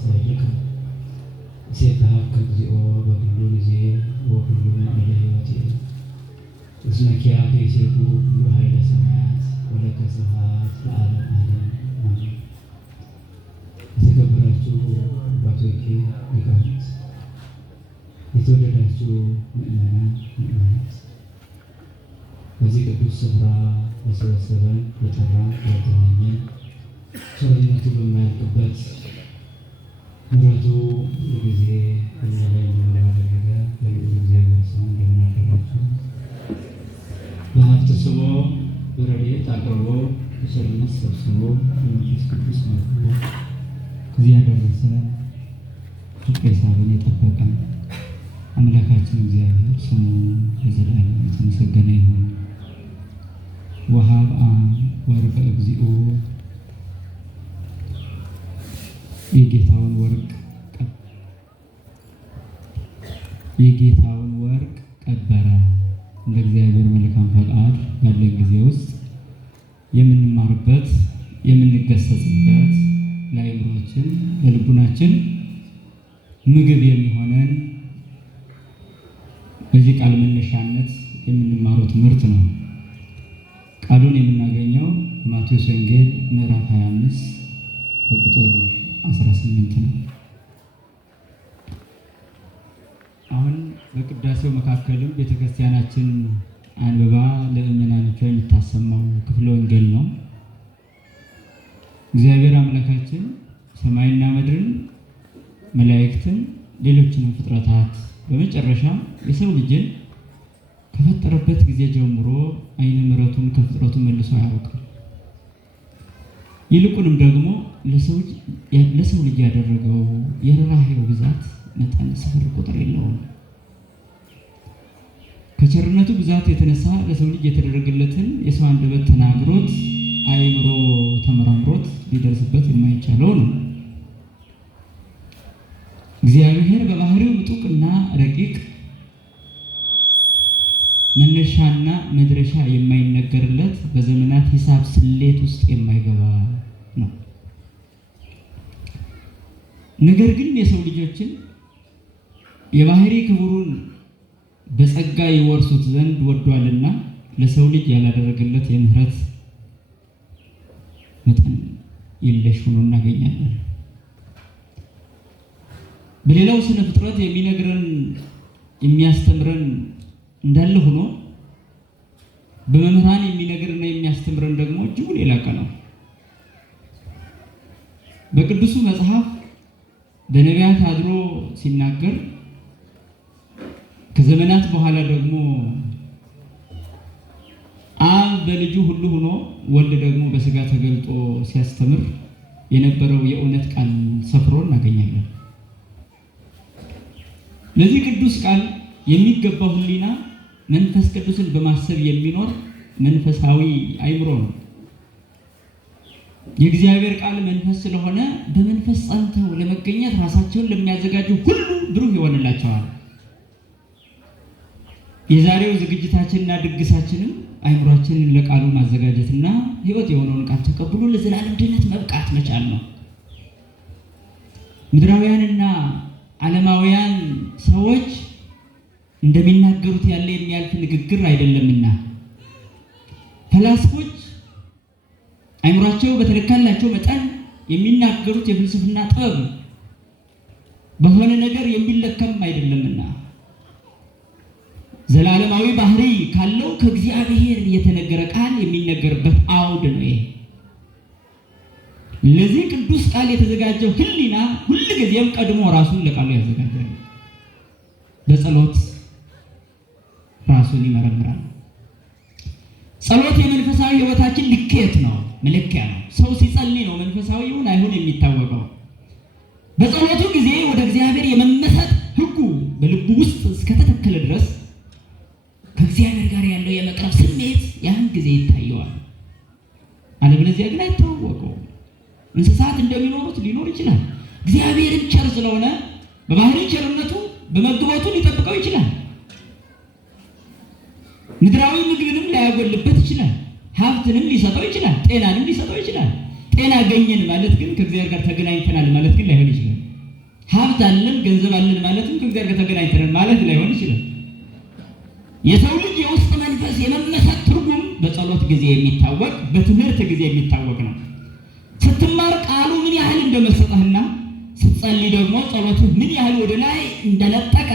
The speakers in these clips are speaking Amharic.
ጻድቅ ሴብሐከ እግዚኦ በኩሉ ጊዜ ወኩሉ መዋዕለ ሕይወቴ እስመ ኪያከ ይሴቡ ኩሉ ኃይለ ሰማያት ወለከ ስብሐት ለዓለመ ዓለም አሜን። የተከበራችሁ አባቶቼ ሊቃውንት፣ የተወደዳችሁ ምእመናን ምእመናት፣ በዚህ ቅዱስ ስፍራ በሰበሰበን በጠራን ያገናኘን ቸርነቱ በማያልቅበት ምሕረቱ ሁልጊዜ እኛ ላይ እንዳደረገ በልዑል እግዚአብሔር ስም እንደምን አደራችሁ። በሀብት ስቦ በረድኤት አቅርቦ በቸርነት ሰብስቦ በመንፈስ ቅዱስ መግቦ ከዚህ ያደረሰን ፍቅረ ሳብን የጠበቀን አምላካችን እግዚአብሔር ስሙ ለዘላለም የተመሰገነ ይሁን። ወሀብአ ወርቀ እግዚኦ የጌታውን ወርቅ ቀበረ። እንደ እግዚአብሔር መልካም ፈቃድ ባለን ጊዜ ውስጥ የምንማርበት የምንገሰጽበት ለአእምሯችን ለልቡናችን ምግብ የሚሆነን በዚህ ቃል መነሻነት የምንማረው ትምህርት ነው። ቃሉን የምናገኘው ማቴዎስ ወንጌል ምዕራፍ 25 ከቁጥር 18 ነው። አሁን በቅዳሴው መካከልም ቤተክርስቲያናችን አንብባ ለምእመናኖቿ የምታሰማው ክፍለ ወንጌል ነው። እግዚአብሔር አምላካችን ሰማይና ምድርን፣ መላእክትን፣ ሌሎችንም ፍጥረታት በመጨረሻ የሰው ልጅን ከፈጠረበት ጊዜ ጀምሮ ዓይነ ምሕረቱን ከፍጥረቱ መልሶ አያውቅም። ይልቁንም ደግሞ ለሰው ልጅ ያደረገው የርኅራኄው ብዛት መጠን ስፍር ቁጥር የለውም። ከቸርነቱ ብዛት የተነሳ ለሰው ልጅ የተደረገለትን የሰው አንደበት ተናግሮት አእምሮ ተመራምሮት ሊደርስበት የማይቻለው ነው። እግዚአብሔር በባህሪው ምጡቅና ረቂቅ መነሻና መድረሻ የማይነገርለት በዘመናት ሂሳብ ስሌት ውስጥ የማይገባ ነው። ነገር ግን የሰው ልጆችን የባህሪ ክብሩን በጸጋ ይወርሱት ዘንድ ወዷልና ለሰው ልጅ ያላደረገለት የምህረት መጠን የለሽ ሆኖ እናገኛለን። በሌላው ስነ ፍጥረት የሚነግረን የሚያስተምረን እንዳለ ሆኖ በመምህራን የሚነግርና የሚያስተምረን ደግሞ እጅጉን የላቀ ነው። በቅዱሱ መጽሐፍ በነቢያት አድሮ ሲናገር ከዘመናት በኋላ ደግሞ አብ በልጁ ሁሉ ሆኖ ወልድ ደግሞ በስጋ ተገልጦ ሲያስተምር የነበረው የእውነት ቃል ሰፍሮ እናገኛለን። ለዚህ ቅዱስ ቃል የሚገባው ሕሊና መንፈስ ቅዱስን በማሰብ የሚኖር መንፈሳዊ አእምሮ ነው። የእግዚአብሔር ቃል መንፈስ ስለሆነ በመንፈስ ጸንተው ለመገኘት ራሳቸውን ለሚያዘጋጁ ሁሉ ብሩህ ይሆንላቸዋል። የዛሬው ዝግጅታችንና ድግሳችንም አእምሯችንን ለቃሉ ማዘጋጀትና ሕይወት የሆነውን ቃል ተቀብሎ ለዘላለም ድነት መብቃት መቻል ነው። ምድራውያንና ዓለማውያን ሰዎች እንደሚናገሩት ያለ የሚያልፍ ንግግር አይደለምና ፈላስፎች አእምሯቸው በተለካላቸው መጠን የሚናገሩት የፍልስፍና ጥበብ በሆነ ነገር የሚለከም አይደለምና ዘላለማዊ ባህሪ ካለው ከእግዚአብሔር የተነገረ ቃል የሚነገርበት አውድ ነው ይሄ። ለዚህ ቅዱስ ቃል የተዘጋጀው ሕሊና ሁልጊዜም ቀድሞ ራሱን ለቃሉ ያዘጋጃል። በጸሎት ራሱን ይመረምራል። ጸሎት የመንፈሳዊ ሕይወታችን ልኬት ነው፣ መለኪያ ነው። ሰው ሲጸልይ ነው መንፈሳዊ ይሁን አይሁን የሚታወቀው። በጸሎቱ ጊዜ ወደ እግዚአብሔር የመመሰጥ ሕጉ በልቡ ውስጥ እስከተተከለ ድረስ ከእግዚአብሔር ጋር ያለው የመቅረብ ስሜት ያን ጊዜ ይታየዋል። አለበለዚያ ግን አይታወቀው። እንስሳት እንደሚኖሩት ሊኖር ይችላል። እግዚአብሔርን ቸር ስለሆነ በባህሪ ቸርነቱ በመግቦቱ ሊጠብቀው ይችላል። ምድራዊ ምግብንም ሊያጎልበት ይችላል። ሀብትንም ሊሰጠው ይችላል። ጤናንም ሊሰጠው ይችላል። ጤና አገኘን ማለት ግን ከእግዚአብሔር ጋር ተገናኝተናል ማለት ግን ላይሆን ይችላል። ሀብት አለን ገንዘብ አለን ማለትም ከእግዚአብሔር ጋር ተገናኝተን ማለት ላይሆን ይችላል። የሰው ልጅ የውስጥ መንፈስ የመመሰጥ ትርጉም በጸሎት ጊዜ የሚታወቅ በትምህርት ጊዜ የሚታወቅ ነው። ስትማር ቃሉ ምን ያህል እንደመሰጠህና ስትጸልይ ደግሞ ጸሎትህ ምን ያህል ወደ ላይ እንደለጠቀ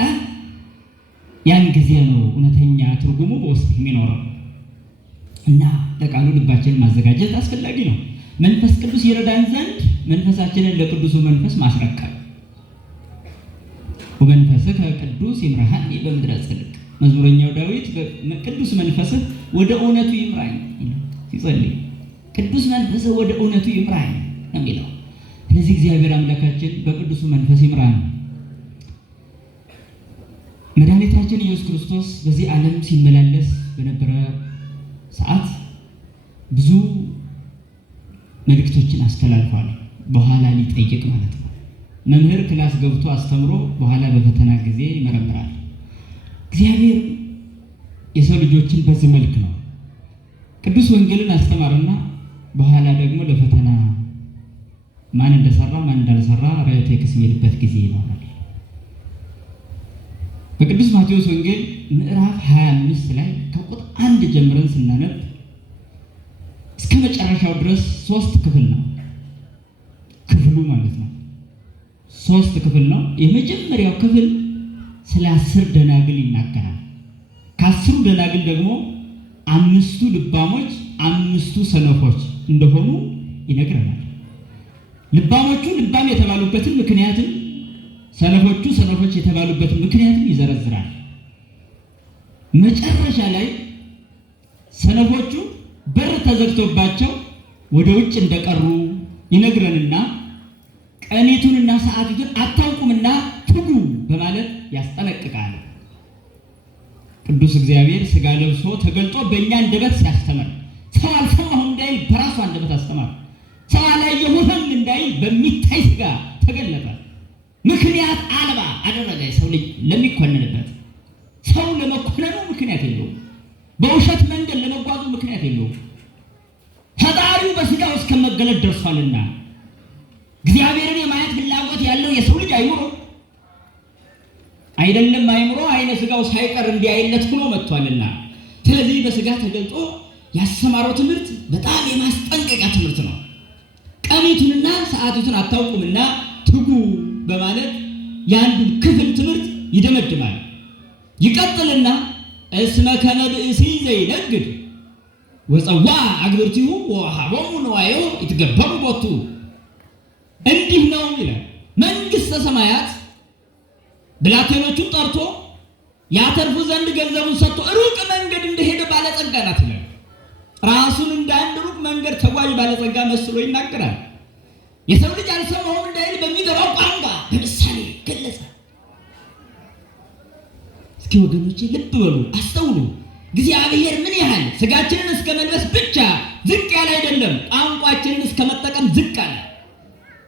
ያን ጊዜ ነው እውነተኛ ትርጉሙ በውስጥ የሚኖረው እና ለቃሉ ልባችንን ማዘጋጀት አስፈላጊ ነው። መንፈስ ቅዱስ ይረዳን ዘንድ መንፈሳችንን ለቅዱሱ መንፈስ ማስረከብ። ወመንፈስከ ቅዱስ ይምራሃኒ በምድረ ጽድቅ፣ መዝሙረኛው ዳዊት ቅዱስ መንፈስህ ወደ እውነቱ ይምራኝ ሲጸልይ፣ ቅዱስ መንፈስህ ወደ እውነቱ ይምራኝ ነው የሚለው። ስለዚህ እግዚአብሔር አምላካችን በቅዱሱ መንፈስ ይምራን። መድኃኒታችን ኢየሱስ ክርስቶስ በዚህ ዓለም ሲመላለስ በነበረ ሰዓት ብዙ መልእክቶችን አስተላልፏል። በኋላ ሊጠይቅ ማለት ነው። መምህር ክላስ ገብቶ አስተምሮ በኋላ በፈተና ጊዜ ይመረምራል። እግዚአብሔር የሰው ልጆችን በዚህ መልክ ነው። ቅዱስ ወንጌልን አስተማርና በኋላ ደግሞ ለፈተና ማን እንደሰራ ማን እንዳልሰራ ራእየ ቴክስ የሚልበት ጊዜ ይኖራል። በቅዱስ ማቴዎስ ወንጌል ምዕራፍ 25 ላይ ከቁጥር 1 ጀምረን ስናነብ እስከ መጨረሻው ድረስ 3 ክፍል ነው። ክፍሉ ማለት ነው 3 ክፍል ነው። የመጀመሪያው ክፍል ስለ 10 ደናግል ይናገራል። ከ10 ደናግል ደግሞ 5ቱ ልባሞች 5ቱ ሰነፎች እንደሆኑ ይነግረናል። ልባሞቹ ልባም የተባሉበትን ምክንያትም ሰነፎቹ ሰነፎች የተባሉበትን ምክንያትም ይዘረዝራል። መጨረሻ ላይ ሰነፎቹ በር ተዘግቶባቸው ወደ ውጭ እንደቀሩ ይነግረንና ቀኒቱንና ሰዓቲቱን አታውቁምና ትጉ በማለት ያስጠነቅቃል። ቅዱስ እግዚአብሔር ሥጋ ለብሶ ተገልጦ በእኛ አንደበት ሲያስተምር ሰው አልሰማሁም እንዳይል በራሱ አንደበት አስተማር። ሰው አላየሁም እንዳይል በሚታይ ሥጋ ተገለጠ። ምክንያት አልባ አደረገ። ሰው ልጅ ለሚኮነንበት ሰው ለመኮነኑ ምክንያት የለውም። በውሸት መንገድ ለመጓዙ ምክንያት የለውም። ፈጣሪው በሥጋው እስከመገለጥ ደርሷልና እግዚአብሔርን የማየት ፍላጎት ያለው የሰው ልጅ አይምሮ አይደለም አይምሮ አይነ ሥጋው ሳይቀር እንዲያይለት ሆኖ መጥቷልና፣ ስለዚህ በሥጋ ተገልጦ ያስተማረው ትምህርት በጣም የማስጠንቀቂያ ትምህርት ነው። ቀኒቱንና ሰዓቲቱን አታውቁምና ትጉ በማለት የአንዱን ክፍል ትምህርት ይደመድማል። ይቀጥልና እስመ ከመ ብእሲ ዘይነግድ ወፀዋ አግብርቲሁ ወወሃቦሙ ንዋዮ ይትገበሩ ቦቱ፣ እንዲህ ነው ይላል። መንግሥተ ሰማያት ብላቴኖቹን ጠርቶ ያተርፉ ዘንድ ገንዘቡን ሰጥቶ ሩቅ መንገድ እንደሄደ ባለጸጋ ናት ይላል። ራሱን እንደ አንድ ሩቅ መንገድ ተጓዥ ባለጸጋ መስሎ ይናገራል። የሰው ልጅ አልሰማሁም እንዳይል በሚገባው ቋንቋ በምሳሌ ገለጸ። እስኪ ወገኖቼ ልብ በሉ፣ አስተውሉ። እግዚአብሔር ምን ያህል ሥጋችንን እስከ መልበስ ብቻ ዝቅ ያለ አይደለም፣ ቋንቋችንን እስከ መጠቀም ዝቅ አለ።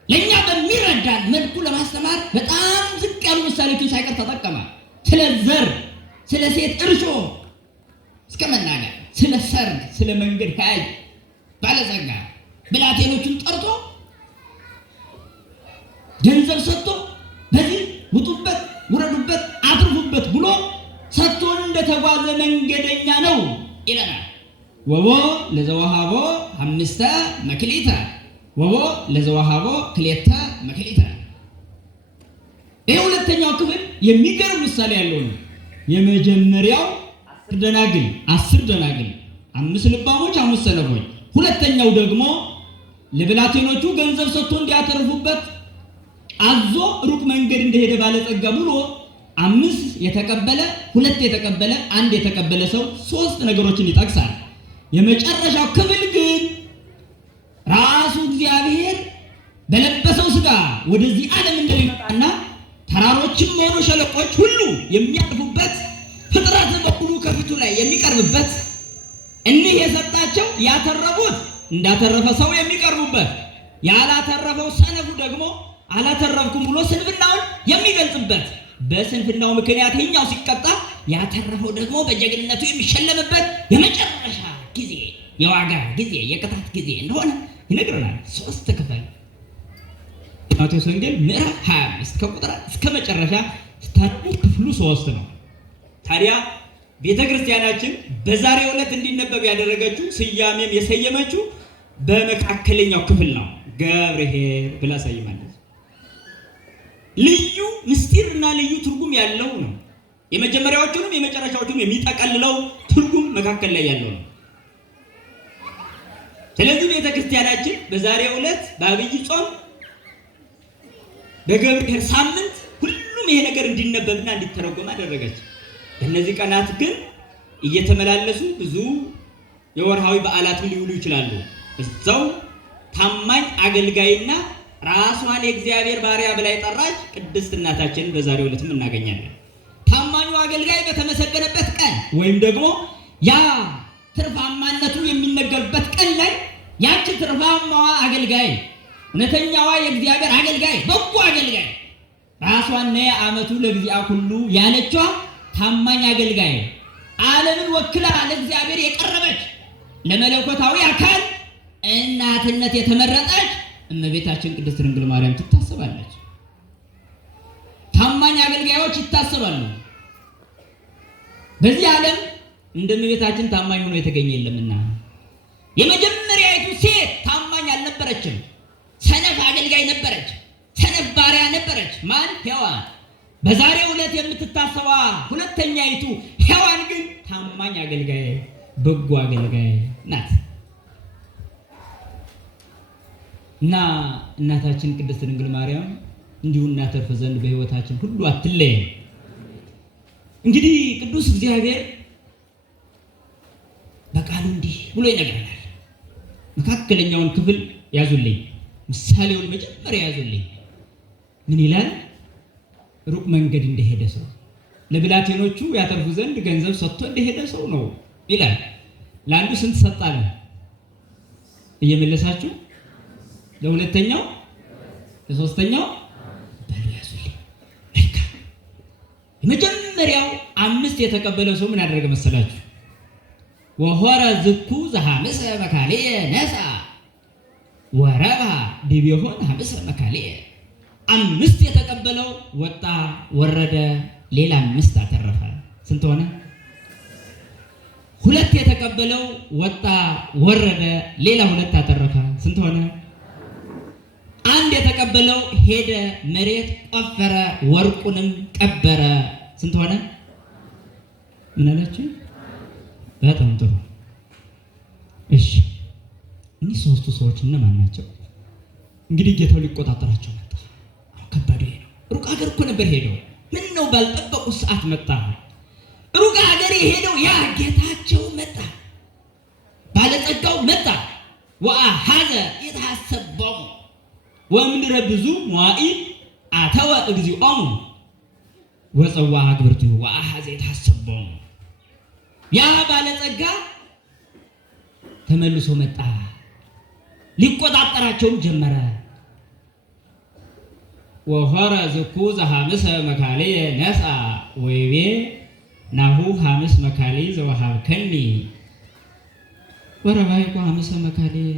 ለእኛ በሚረዳን መልኩ ለማስተማር በጣም ዝቅ ያሉ ምሳሌዎችን ሳይቀር ተጠቀመ። ስለ ዘር፣ ስለ ሴት እርሾ እስከ መናገር፣ ስለ ሰርግ፣ ስለ መንገድ ሄያጅ ባለጸጋ ብላቴኖቹን ጠርቶ ገንዘብ ሰጥቶ በዚህ ውጡበት፣ ውረዱበት፣ አትርፉበት ብሎ ሰጥቶን እንደተጓዘ መንገደኛ ነው ይለናል። ወቦ ለዘወሃቦ 5 መክሊተ ወቦ ለዘወሃቦ 2 መክሊተ። ይህ ሁለተኛው ክፍል የሚገርም ምሳሌ ያለው ነው። የመጀመሪያው 10 ደናግል 5 ልባሞች 5 ሰነፎች። ሁለተኛው ደግሞ ለብላቴኖቹ ገንዘብ ሰጥቶ እንዲያተርፉበት አዞ ሩቅ መንገድ እንደሄደ ባለጸጋ ብሎ 5 የተቀበለ 2 የተቀበለ 1 የተቀበለ ሰው 3 ነገሮችን ይጠቅሳል። የመጨረሻው ክፍል ግን ራሱ እግዚአብሔር በለበሰው ሥጋ ወደዚህ ዓለም እንደሚመጣና ተራሮችም ሆኑ ሸለቆች ሁሉ የሚያልፉበት ፍጥረት በሙሉ ከፊቱ ላይ የሚቀርብበት እኒህ የሰጣቸው ያተረፉት እንዳተረፈ ሰው የሚቀርቡበት ያላተረፈው ሰነፉ ደግሞ አላተረፍኩም ብሎ ስንፍናውን የሚገልጽበት በስንፍናው ምክንያት ይኛው ሲቀጣ ያተረፈው ደግሞ በጀግንነቱ የሚሸለምበት የመጨረሻ ጊዜ የዋጋ ጊዜ የቅጣት ጊዜ እንደሆነ ይነግረናል። 3 ክፍል ማቴዎስ ወንጌል ምዕራፍ 25 ከቁጥር እስከ መጨረሻ ስታነቡ ክፍሉ 3 ነው። ታዲያ ቤተ ክርስቲያናችን በዛሬው ዕለት እንዲነበብ ያደረገችው ስያሜም የሰየመችው በመካከለኛው ክፍል ነው። ገብርኄር ብላ ሰይማለች። ልዩ ምስጢርና ልዩ ትርጉም ያለው ነው። የመጀመሪያዎቹንም የመጨረሻዎቹንም የሚጠቀልለው ትርጉም መካከል ላይ ያለው ነው። ስለዚህ ቤተ ክርስቲያናችን በዛሬው ዕለት በአብይ ጾም በገብርኄር ሳምንት ሁሉም ይሄ ነገር እንዲነበብና እንዲተረጎም አደረገች። በእነዚህ ቀናት ግን እየተመላለሱ ብዙ የወርሃዊ በዓላት ሊውሉ ይችላሉ። እዛው ታማኝ አገልጋይና ራሷን የእግዚአብሔር ባሪያ ብላ የጠራች ቅድስት እናታችንን በዛሬው ዕለትም እናገኛለን። ታማኙ አገልጋይ በተመሰገነበት ቀን ወይም ደግሞ ያ ትርፋማነቱ የሚነገርበት ቀን ላይ ያቺ ትርፋማዋ አገልጋይ እውነተኛዋ የእግዚአብሔር አገልጋይ በጎ አገልጋይ ራሷን ነየ ዓመቱ ለግዚአ ሁሉ ያለችዋ ታማኝ አገልጋይ ዓለምን ወክላ ለእግዚአብሔር የቀረበች ለመለኮታዊ አካል እናትነት የተመረጠች እመቤታችን ቅድስት ድንግል ማርያም ትታሰባለች። ታማኝ አገልጋዮች ይታሰባሉ። በዚህ ዓለም እንደ እመቤታችን ታማኝ ሆኖ የተገኘ የለምና የመጀመሪያይቱ ሴት ታማኝ አልነበረችም። ሰነፍ አገልጋይ ነበረች። ሰነፍ ባሪያ ነበረች። ማን? ሔዋን። በዛሬው ዕለት የምትታሰባ ሁለተኛይቱ ሔዋን ግን ታማኝ አገልጋይ፣ በጎ አገልጋይ ናት እና እናታችን ቅድስት ድንግል ማርያም እንዲሁ እናተርፍ ዘንድ በሕይወታችን ሁሉ አትለየን። እንግዲህ ቅዱስ እግዚአብሔር በቃሉ እንዲህ ብሎ ይነግረናል። መካከለኛውን ክፍል ያዙልኝ፣ ምሳሌውን መጀመሪያ ያዙልኝ። ምን ይላል? ሩቅ መንገድ እንደሄደ ሰው ለብላቴኖቹ ያተርፉ ዘንድ ገንዘብ ሰጥቶ እንደሄደ ሰው ነው ይላል። ለአንዱ ስንት ሰጣለ? እየመለሳችሁ ለሁለተኛው፣ ለሶስተኛው በሉ ያዙልኝ። መልካም። የመጀመሪያው 5 የተቀበለው ሰው ምን ያደረገ መሰላችሁ? ወሆረ ዝኩ ዘሐምሰ መካልየ ነሳ ወረባ ዲቤሆን ሐምሰ መካልየ። 5 የተቀበለው ወጣ ወረደ፣ ሌላ 5 አተረፈ። ስንት ሆነ? 2 የተቀበለው ወጣ ወረደ፣ ሌላ 2 አተረፈ። ስንት ሆነ? 1 የተቀበለው ሄደ፣ መሬት ቆፈረ፣ ወርቁንም ቀበረ። ስንት ሆነ? ምን አላችሁ? በጣም ጥሩ። እሺ፣ እኒህ 3ቱ ሰዎች እነማን ናቸው? እንግዲህ ጌታው ሊቆጣጠራቸው መጣ። ከባድ ይሄ ነው። ሩቅ ሀገር እኮ ነበር ሄደው። ምን ነው ባልጠበቁት ሰዓት መጣ። ሩቅ ሀገር የሄደው ያ ጌታቸው መጣ፣ ባለጸጋው መጣ። ወአሐዘ የተሐሰቦሙ ወእምድረ ብዙ መዋዕል አተወ እግዚኦሙ ወፀዋዐ ግብርቲሁ ወአሐዘ የተሐሰቦሙ። ያ ባለጸጋ ተመልሶ መጣ፣ ሊቆጣጠራቸውም ጀመረ። ወሆረ ዝኩ ዘሐምሰ መካልየ ነሳ ወይቤ ናሁ ሐምስ መካልየ ዘወሀብከኒ ወረባይኩ ሐምሰ መካልየ።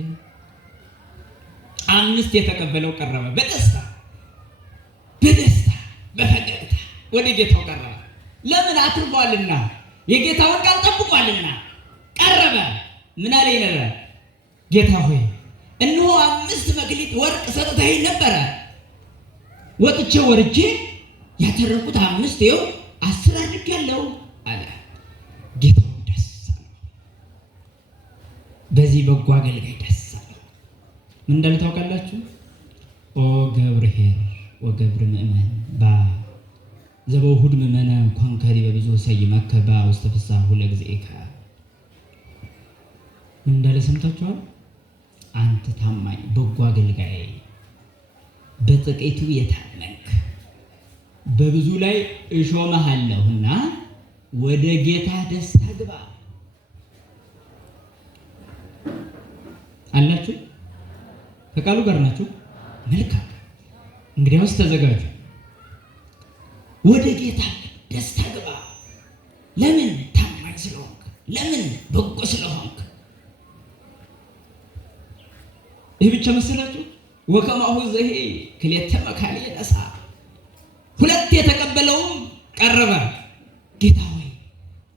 5 የተቀበለው ቀረበ፣ በደስታ በፈገግታ ወደ ጌታው ቀረበ። ለምን? አትርፏልና፣ የጌታውን ቃል ጠብቋልና ቀረበ። ምን አለ ይነረ? ጌታ ሆይ እነሆ 5 መክሊት ወርቅ ሰጥተኸኝ ነበረ፣ ወጥቼ ወርጄ ያተረፉት 5 ይኸው 10 አድርጌያለሁ አለ። ጌታው ደስ አለው፣ በዚህ በጎ አገልጋይ ደስ አለው። ምን እንዳለ ታውቃላችሁ? ኦ ገብርኄር ወገብር ምእመን ባ ዘበውሁድ ምእመነ ኮንከሪ በብዙ ሰይመከ ባ ውስተ ፍስሓሁ ለእግዚእከ። ምን እንዳለ ሰምታችኋል? አንተ ታማኝ በጎ አገልጋይ፣ በጥቂቱ የታመንክ በብዙ ላይ እሾምሃለሁና ወደ ጌታ ደስታ ግባ አላችሁ። ከቃሉ ጋር ናችሁ። መልካም፣ እንግዲያውስ ተዘጋጁ። ወደ ጌታ ደስታ ግባ። ለምን? ታማኝ ስለሆንክ። ለምን? በጎ ስለሆንክ። ይህ ብቻ መሰላችሁ? ወከማሁ ዘሄ ክልኤተ መካልየ ነሣ ሁለት የተቀበለውም ቀረበ። ጌታ ሆይ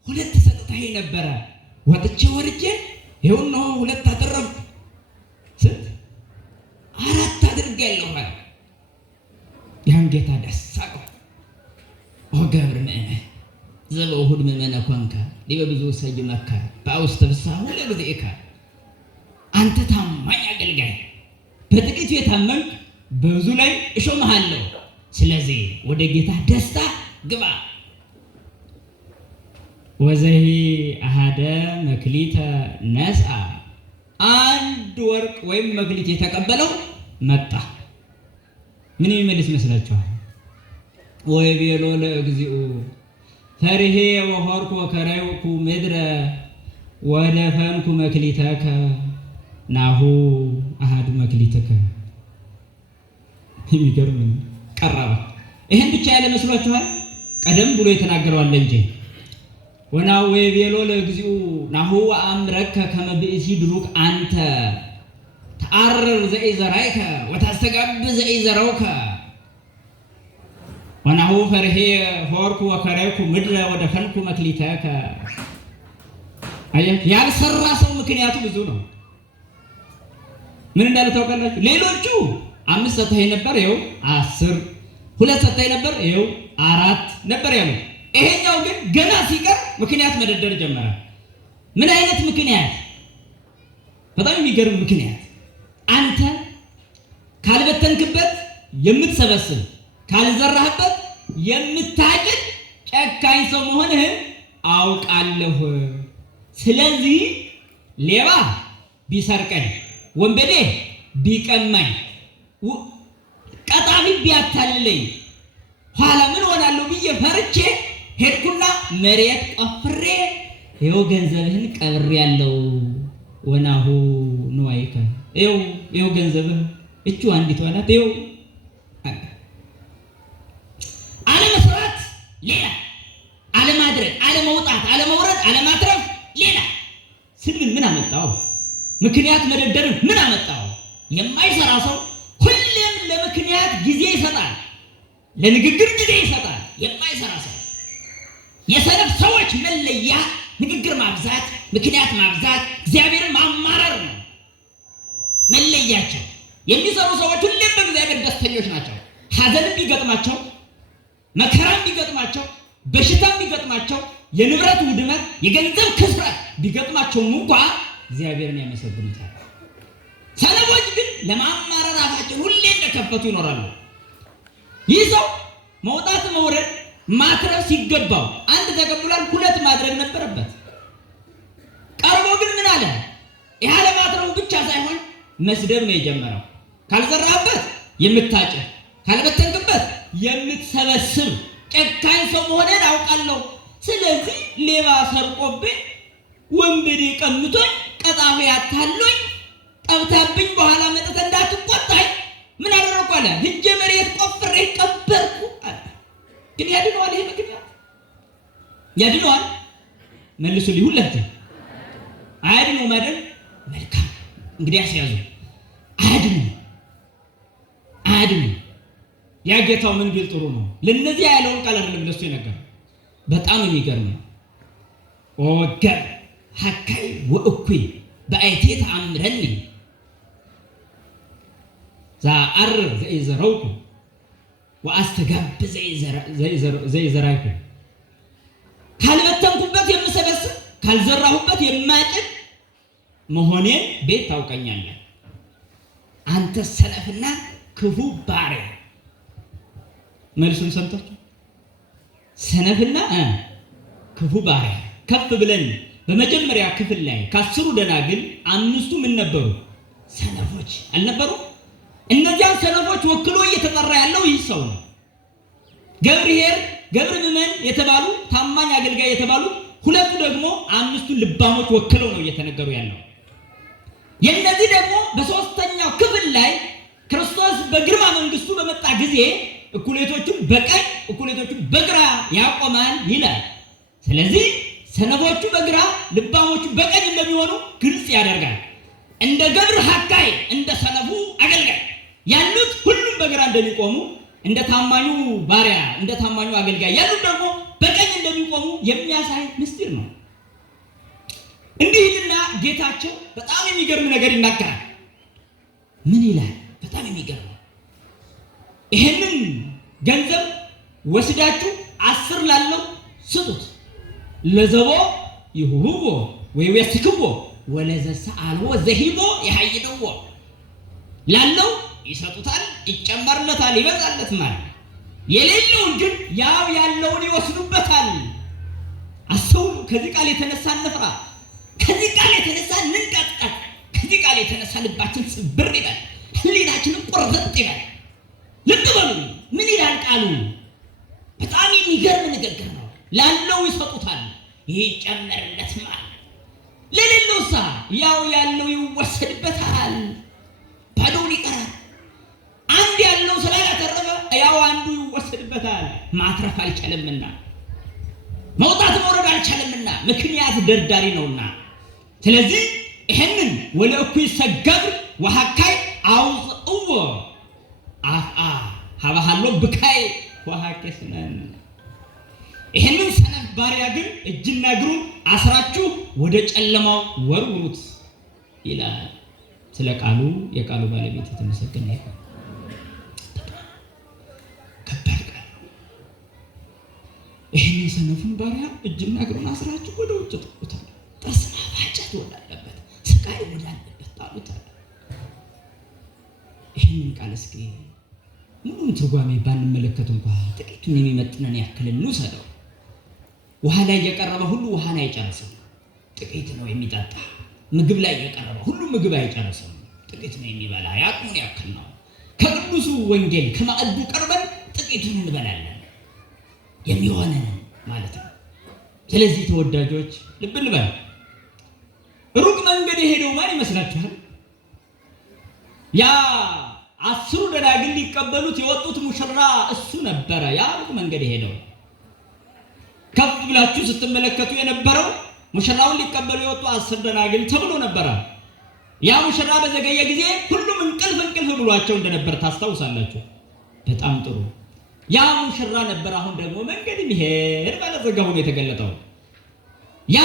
ሁለት ሰጥተኸኝ ነበረ፣ ወጥቼ ወርጄ ይኸው እነሆ ሁለት አደረግኩ፣ ስንት አራት አድርጌያለሁ አለ። ያን ጌታ ደስ አለው። ኦ ገብር ምእመን ዘበእሁድ ምእመነ ኮንከ ዲበ ብዙ ሰይመከ በውስተ ፍስሓ ለእግዚእከ። አንተ ታማኝ አገልጋይ፣ በጥቂቱ የታመንክ በብዙ ላይ እሾምሃለሁ። ስለዚህ ወደ ጌታ ደስታ ግባ። ወዘሂ አሃደ መክሊተ ነሣ አንድ ወርቅ ወይም መክሊት የተቀበለው መጣ። ምን ይመልስ ይመስላችኋል? ወይቤሎ ለእግዚኡ ፈሪሄ ወሆርኩ ወከረይኩ ምድረ ወደፈንኩ መክሊተከ ናሁ አሃዱ መክሊትከ። የሚገርም ቀረበ። ይህን ብቻ ያለ መስሏችኋል? ቀደም ብሎ የተናገረው አለ እንጂ ወናሁ ወይቤሎ ለእግዚኡ ናሁ አምረከ ከመ ብእሲ ድሩክ አንተ ተአርር ዘኢዘራይከ ወታስተጋብ ዘኢዘራውከ ወናሁ ፈርሄ ሆርኩ ወከረይኩ ምድረ ወደፈንኩ መክሊተከ። አያችሁ፣ ያልሰራ ሰው ምክንያቱ ብዙ ነው። ምን እንዳለ ታውቃላችሁ? ሌሎቹ 5 ሰጥተኸኝ ነበር፣ ይኸው 10፣ 2 ሰጥተኸኝ ነበር፣ ይኸው 4 ነበር ያሉት። ይሄኛው ግን ገና ሲቀር ምክንያት መደርደር ጀመረ። ምን አይነት ምክንያት? በጣም የሚገርም ምክንያት። አንተ ካልበተንክበት የምትሰበስብ ካልዘራህበት የምታጭድ ጨካኝ ሰው መሆንህን አውቃለሁ። ስለዚህ ሌባ ቢሰርቀኝ፣ ወንበዴ ቢቀማኝ፣ ቀጣቢ ቢያታልለኝ ኋላ ምን ሆናለሁ ብዬ ፈርቼ ሄድኩና መሬት ቆፍሬ ይኸው ገንዘብህን ቀብሬያለሁ። ወናሁ ንዋይከ ይኸው ገንዘብህ እቹ አንዲት ናት። ይኸው አለመስራት ሌላ፣ አለማድረግ፣ አለመውጣት፣ አለመውረድ፣ አለማትረፍ ሌላ። ስምን ምን አመጣው? ምክንያት መደርደርን ምን አመጣው? የማይሰራ ሰው ሁሌም ለምክንያት ጊዜ ይሰጣል፣ ለንግግር ጊዜ ይሰጣል። የማይሰራ ሰው የሰነፍ ሰዎች መለያ ንግግር ማብዛት፣ ምክንያት ማብዛት፣ እግዚአብሔርን ማማረር ነው መለያቸው። የሚሰሩ ሰዎች ሁሌም በእግዚአብሔር ደስተኞች ናቸው። ሐዘንም ቢገጥማቸው፣ መከራም ቢገጥማቸው፣ በሽታም ቢገጥማቸው፣ የንብረት ውድመት፣ የገንዘብ ክስረት ቢገጥማቸውም እንኳ እግዚአብሔርን ያመሰግኑታል። ሰነፎች ግን ለማማረር አፋቸውን ሁሌ እንደከፈቱ ይኖራሉ። ይህ ሰው መውጣት መውረድ ማትረፍ ሲገባው አንድ ተቀብሏል፣ 2 ማድረግ ነበረበት። ቀርቦ ግን ምን አለ? ያለ ማትረፉ ብቻ ሳይሆን መስደብ ነው የጀመረው። ካልዘራህበት የምታጭድ፣ ካልበተንክበት የምትሰበስብ ጨካኝ ሰው መሆኔን አውቃለሁ። ስለዚህ ሌባ ሰርቆብኝ፣ ወንበዴ ቀምቶኝ፣ ቀጣፊ ያታሎኝ፣ ጠብታብኝ በኋላ መጥተህ እንዳትቆጣኝ ምን አደረኩ አለ? ሂጄ መሬት ቆፍሬ ቀበርኩ አለ። ግን ያድነዋል? ይሄ ምክንያት ያድነዋል? መልሱልኝ ሁላችሁ። አያድነው ማለት መልካም እንግዲህ ያስያዙ። አያድነው ያ ጌታው ምን ቢል ጥሩ ነው? ለነዚህ ያለውን ቃል አይደለም ለሱ የነገረው። በጣም የሚገርም ነው። ወገር ሐካይ ወእኩይ በአይቴ ተአምረኒ ዘአርር ዘኢዘራውኩ ወአስተጋብ ዘኢዘራይኩ። ካልበተንኩበት የምሰበስብ፣ ካልዘራሁበት የማጭድ መሆኔን ቤት ታውቀኛለህ። አንተ ሰነፍና ክፉ ባሪያ። መልሱን ሰምታችሁ? ሰነፍና ክፉ ባሪያ። ከፍ ብለን በመጀመሪያ ክፍል ላይ ከ10 ደናግል 5ቱ ምን ነበሩ? ሰነፎች አልነበሩ? እነዚያን ሰነፎች ወክሎ እየተጠራ ያለው ይህ ሰው ነው። ገብረ ምእመን የተባሉ ታማኝ አገልጋይ የተባሉ 2 ደግሞ 5ቱ ልባሞች ወክለው ነው እየተነገሩ ያለው። የነዚህ ደግሞ በ3ኛው ክፍል ላይ ክርስቶስ በግርማ መንግስቱ በመጣ ጊዜ እኩሌቶቹን በቀኝ እኩሌቶቹን በግራ ያቆማል ይላል። ስለዚህ ሰነፎቹ በግራ ልባሞቹ በቀኝ እንደሚሆኑ ግልጽ ያደርጋል። እንደ ገብር ሐካይ እንደ ሰነፉ አገልጋይ ያሉት ሁሉም በግራ እንደሚቆሙ እንደ ታማኙ ባሪያ እንደ ታማኙ አገልጋይ ያሉት ደግሞ በቀኝ እንደሚቆሙ የሚያሳይ ምስጢር ነው። እንዲህና ጌታቸው በጣም የሚገርም ነገር ይናገራል። ምን ይላል? በጣም የሚገርም ይሄንን ገንዘብ ወስዳችሁ 10 ላለው ስጡት፣ ለዘቦ ይሁቦ ወይወስክቦ ወለዘሰ አልቦ ዘሂቦ ይሐይደዎ። ላለው ይሰጡታል፣ ይጨመርለታል፣ ይበዛለት ማለት የሌለውን ግን ያው ያለውን ይወስዱበታል። አስተውሉ። ከዚህ ቃል የተነሳ እንፍራ። ከዚህ ቃል የተነሳ እንንቀጥቀጥ። ከዚህ ቃል የተነሳ ልባችን ስብር ይበል፣ ህሊናችንን ቁርጥ ይበል። ልብ በሉ ምን ይላል ቃሉ? በጣም የሚገርም ንግግር ነው። ላለው ይሰጡታል፣ ይጨመርለታል። ለሌለውሳ ያው ያለው ይወሰድበታል፣ ባዶውን ይቀራል። አንድ ያለው ስላላተረፈ ያው አንዱ ይወሰድበታል። ማትረፍ አልቻለምና መውጣት መውረድ አልቻለምና ምክንያት ደርዳሪ ነውና። ስለዚህ ይሄንን ወለእኩይ ሰገብር ወሐካይ አውጽእዎ አፍአ ሀባሃሎ ብካይ ወሐከስነን። ይሄንን ሰነፍ ባሪያ ግን እጅና እግሩን አስራችሁ ወደ ጨለማው ወርውሩት ይላል። ስለ ቃሉ የቃሉ ባለቤት የተመሰገነ ይሁን። ከባድ ቃል ነው። ይሄንን ሰነፉን ባሪያ እጅና እግሩን አስራችሁ ወደ ውጭ ጥሉታል። ጥርስ ማፋጨት ወዳለበት፣ ስቃይ ወዳለበት ጣሉታል። ይሄንን ቃል እስኪ ሙሉን ትርጓሜ ባንመለከት እንኳን ጥቂቱን የሚመጥነን ያክል እንውሰደው። ውሃ ላይ የቀረበ ሁሉ ውሃን አይጨርስም፣ ጥቂት ነው የሚጠጣ። ምግብ ላይ የቀረበ ሁሉ ምግብ አይጨርስም፣ ጥቂት ነው የሚበላ፣ ያቅሙን ያክል ነው። ከቅዱሱ ወንጌል ከማዕዱ ቀርበን ጥቂቱን እንበላለን፣ የሚሆነን ማለት ነው። ስለዚህ ተወዳጆች ልብ እንበል። ሩቅ መንገድ የሄደው ማን ይመስላችኋል? ያ 10 ደናግል ሊቀበሉት የወጡት ሙሽራ እሱ ነበረ። ያ ሩቅ መንገድ የሄደው ከፍ ብላችሁ ስትመለከቱ የነበረው ሙሽራውን ሊቀበሉ የወጡ 10 ደናግል ተብሎ ነበረ። ያ ሙሽራ በዘገየ ጊዜ ሁሉም እንቅልፍ ብሏቸው እንደነበር ታስታውሳላችሁ። በጣም ጥሩ። ያ ሙሽራ ነበር አሁን ደግሞ መንገድ የሚሄድ ባለጸጋ ሆኖ የተገለጠው። ያ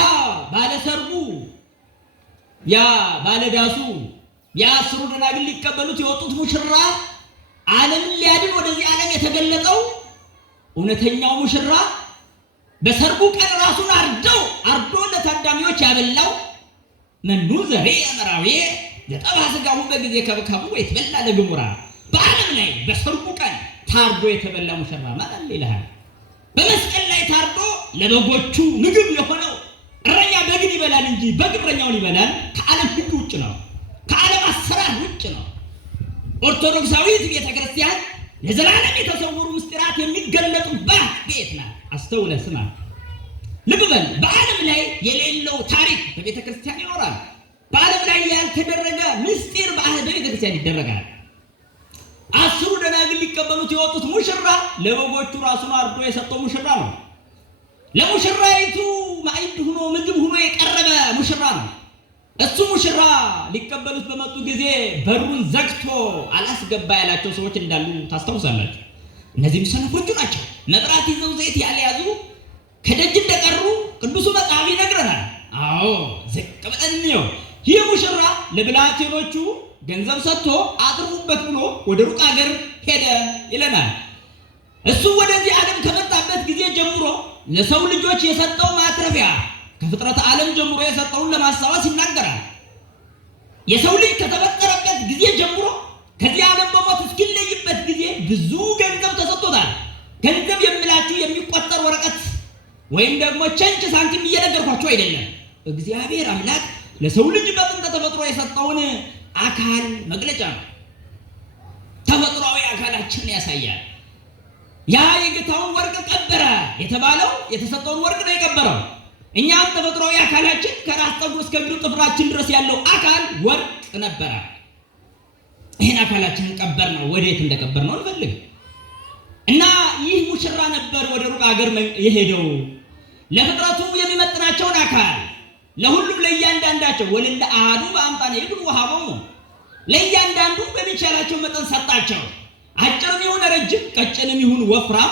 ባለሰርጉ፣ ያ ባለዳሱ፣ ያ 10 ደናግል ሊቀበሉት የወጡት ሙሽራ ዓለምን ሊያድን ወደዚህ ዓለም የተገለጠው እውነተኛው ሙሽራ በሰርጉ ቀን ራሱን አርዶ ለታዳሚዎች ያበላው መኑ ዘሬ አመራዊ ለጠባ ስጋሁ በጊዜ ከብካቡ ወይትበላ ለግሙራ። በዓለም ላይ በሰርጉ ቀን ታርዶ የተበላ ሙሽራ ማለት ይላል። በመስቀል ላይ ታርዶ ለበጎቹ ምግብ የሆነው እረኛ በግን ይበላል እንጂ በግ እረኛውን ይበላል። ከዓለም ሕግ ውጭ ነው፣ ከዓለም አሰራር ውጭ ነው። ኦርቶዶክሳዊት ቤተክርስቲያን ለዘላለም የተሰወሩ ምስጢራት የሚገለጡባት ቤት ናት። አስተውለ ስማ፣ ልብ በል። በዓለም ላይ የሌለው ታሪክ በቤተክርስቲያን ይኖራል። በዓለም ላይ ያልተደረገ ምስጢር በቤተክርስቲያን ይደረጋል። 10 ደናግል ሊቀበሉት የወጡት ሙሽራ ለበጎቹ ራሱን አርዶ የሰጠው ሙሽራ ነው። ለሙሽራይቱ ማዕድ ሆኖ ምግብ ሆኖ የቀረበ ሙሽራ ነው። እሱ ሙሽራ ሊቀበሉት በመጡ ጊዜ በሩን ዘግቶ አላስገባ ያላቸው ሰዎች እንዳሉ ታስታውሳላችሁ። እነዚህም ሰነፎቹ ናቸው። መብራት ይዘው ዘይት ያልያዙ ከደጅ እንደቀሩ ቅዱሱ መጽሐፍ ይነግረናል። አዎ ዝቅ ብለን እንየው። ይህ ሙሽራ ለብላቴኖቹ ገንዘብ ሰጥቶ አጥሩበት ብሎ ወደ ሩቅ ሀገር ሄደ ይለናል። እሱ ወደዚህ ዓለም ከመጣበት ጊዜ ጀምሮ ለሰው ልጆች የሰጠው ማትረፊያ ከፍጥረት ዓለም ጀምሮ የሰጠውን ለማስታወስ ይናገራል። የሰው ልጅ ከተፈጠረበት ጊዜ ጀምሮ ከዚህ ዓለም በሞት እስኪለይበት ጊዜ ብዙ ገንዘብ ተሰጥቶታል። ገንዘብ የምላችሁ የሚቆጠር ወረቀት ወይም ደግሞ ቸንች ሳንቲም እየነገርኳችሁ አይደለም። እግዚአብሔር አምላክ ለሰው ልጅ በጥንተ ተፈጥሮ የሰጠውን አካል መግለጫ ነው። ተፈጥሯዊ አካላችንን ያሳያል። ያ የጌታውን ወርቅ ቀበረ የተባለው የተሰጠውን ወርቅ ነው የቀበረው። እኛም ተፈጥሯዊ አካላችን ከራስ ፀጉር እስከ እግር ጥፍራችን ድረስ ያለው አካል ወርቅ ነበረ። ይህን አካላችንን ቀበር ነው። ወዴት እንደቀበር ነው እንፈልግ እና ይህ ሙሽራ ነበር ወደ ሩቅ ሀገር የሄደው ለፍጥረቱ የሚመጥናቸውን አካል ለሁሉም ለእያንዳንዳቸው ወለለ አሐዱ በአምጣነ ይግቡ ወሀቦሙ ለእያንዳንዱ በሚቻላቸው መጠን ሰጣቸው። አጭርም ይሁን ረጅም፣ ቀጭንም ይሁን ወፍራም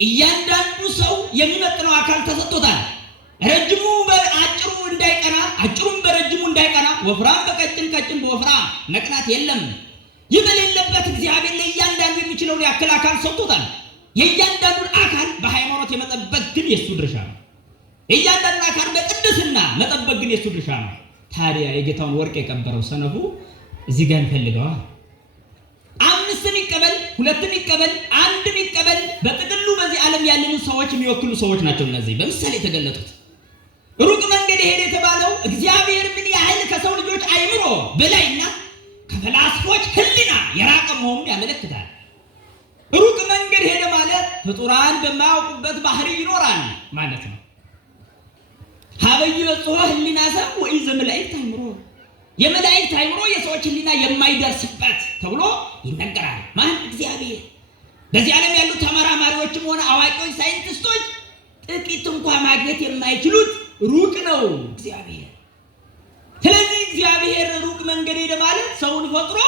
እያንዳንዱ ሰው የሚመጥነው አካል ተሰጥቶታል። ረጅሙ በአጭሩ እንዳይቀና፣ አጭሩም በረጅሙ እንዳይቀና፣ ወፍራም በቀጭን፣ ቀጭን በወፍራም መቅናት የለም። ይህ በሌለበት እግዚአብሔር ለእያንዳንዱ የሚችለውን ያክል አካል ሰጥቶታል። የእያንዳንዱን አካል በሃይማኖት የመጠበቅ ግን የሱ ድርሻ ነው። የእያንዳንዱን አካል በቅድስና መጠበቅ ግን የሱ ድርሻ ነው። ታዲያ የጌታውን ወርቅ የቀበረው ሰነፉ እዚህ ጋር እንፈልገዋል። 5 ይቀበል፣ 2 ይቀበል፣ 1 ይቀበል፣ በጥቅሉ በዚህ ዓለም ያለንን ሰዎች የሚወክሉ ሰዎች ናቸው። እነዚህ በምሳሌ የተገለጡት ሩቅ መንገድ ሄደ የተባለው እግዚአብሔር ምን ያህል ከሰው ልጆች አእምሮ በላይና ከፈላስፎች ሕሊና የራቀ መሆኑን ያመለክታል። ሩቅ መንገድ ሄደ ማለት ፍጡራን በማያውቁበት ባህሪ ይኖራል ማለት ነው። ሀበይ በጽሖ ሕሊና ሰብ ወይ ዘመላእክት አእምሮ፣ የመላእክት አእምሮ የሰዎች ሕሊና የማይደርስበት ተብሎ ይነገራል። ማን? እግዚአብሔር። በዚህ ዓለም ያሉ ተመራማሪዎችም ሆነ አዋቂዎች፣ ሳይንቲስቶች ጥቂት እንኳን ማግኘት የማይችሉት ሩቅ ነው እግዚአብሔር። ስለዚህ እግዚአብሔር ሩቅ መንገድ ሄደ ማለት ሰውን ፈጥሮ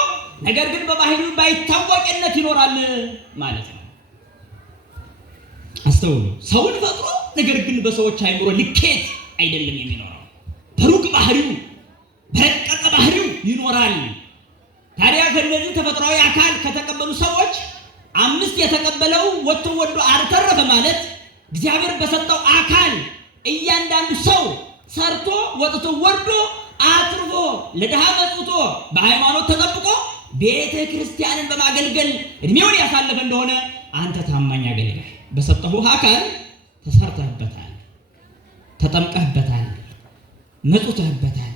ነገር ግን በባህሪው ባይታወቅነት ይኖራል ማለት ነው። አስተውሉ። ሰውን ፈጥሮ ነገር ግን በሰዎች አእምሮ ልኬት አይደለም የሚኖረው። በሩቅ ባህሪው በረቀቀ ባህሪው ይኖራል። ታዲያ ከነዚህ ተፈጥሯዊ አካል ከተቀበሉ ሰዎች 5 የተቀበለው ወጥቶ ወዶ አልተረፈ ማለት እግዚአብሔር በሰጠው አካል እያንዳንዱ ሰው ሰርቶ ወጥቶ ወርዶ አትርፎ ለድሃ መጽውቶ በሃይማኖት ተጠብቆ ቤተ ክርስቲያንን በማገልገል እድሜውን ያሳለፈ እንደሆነ አንተ ታማኝ አገልጋይ፣ በሰጠው አካል ተሰርተህበታል፣ ተጠምቀህበታል፣ መጽውተህበታል፣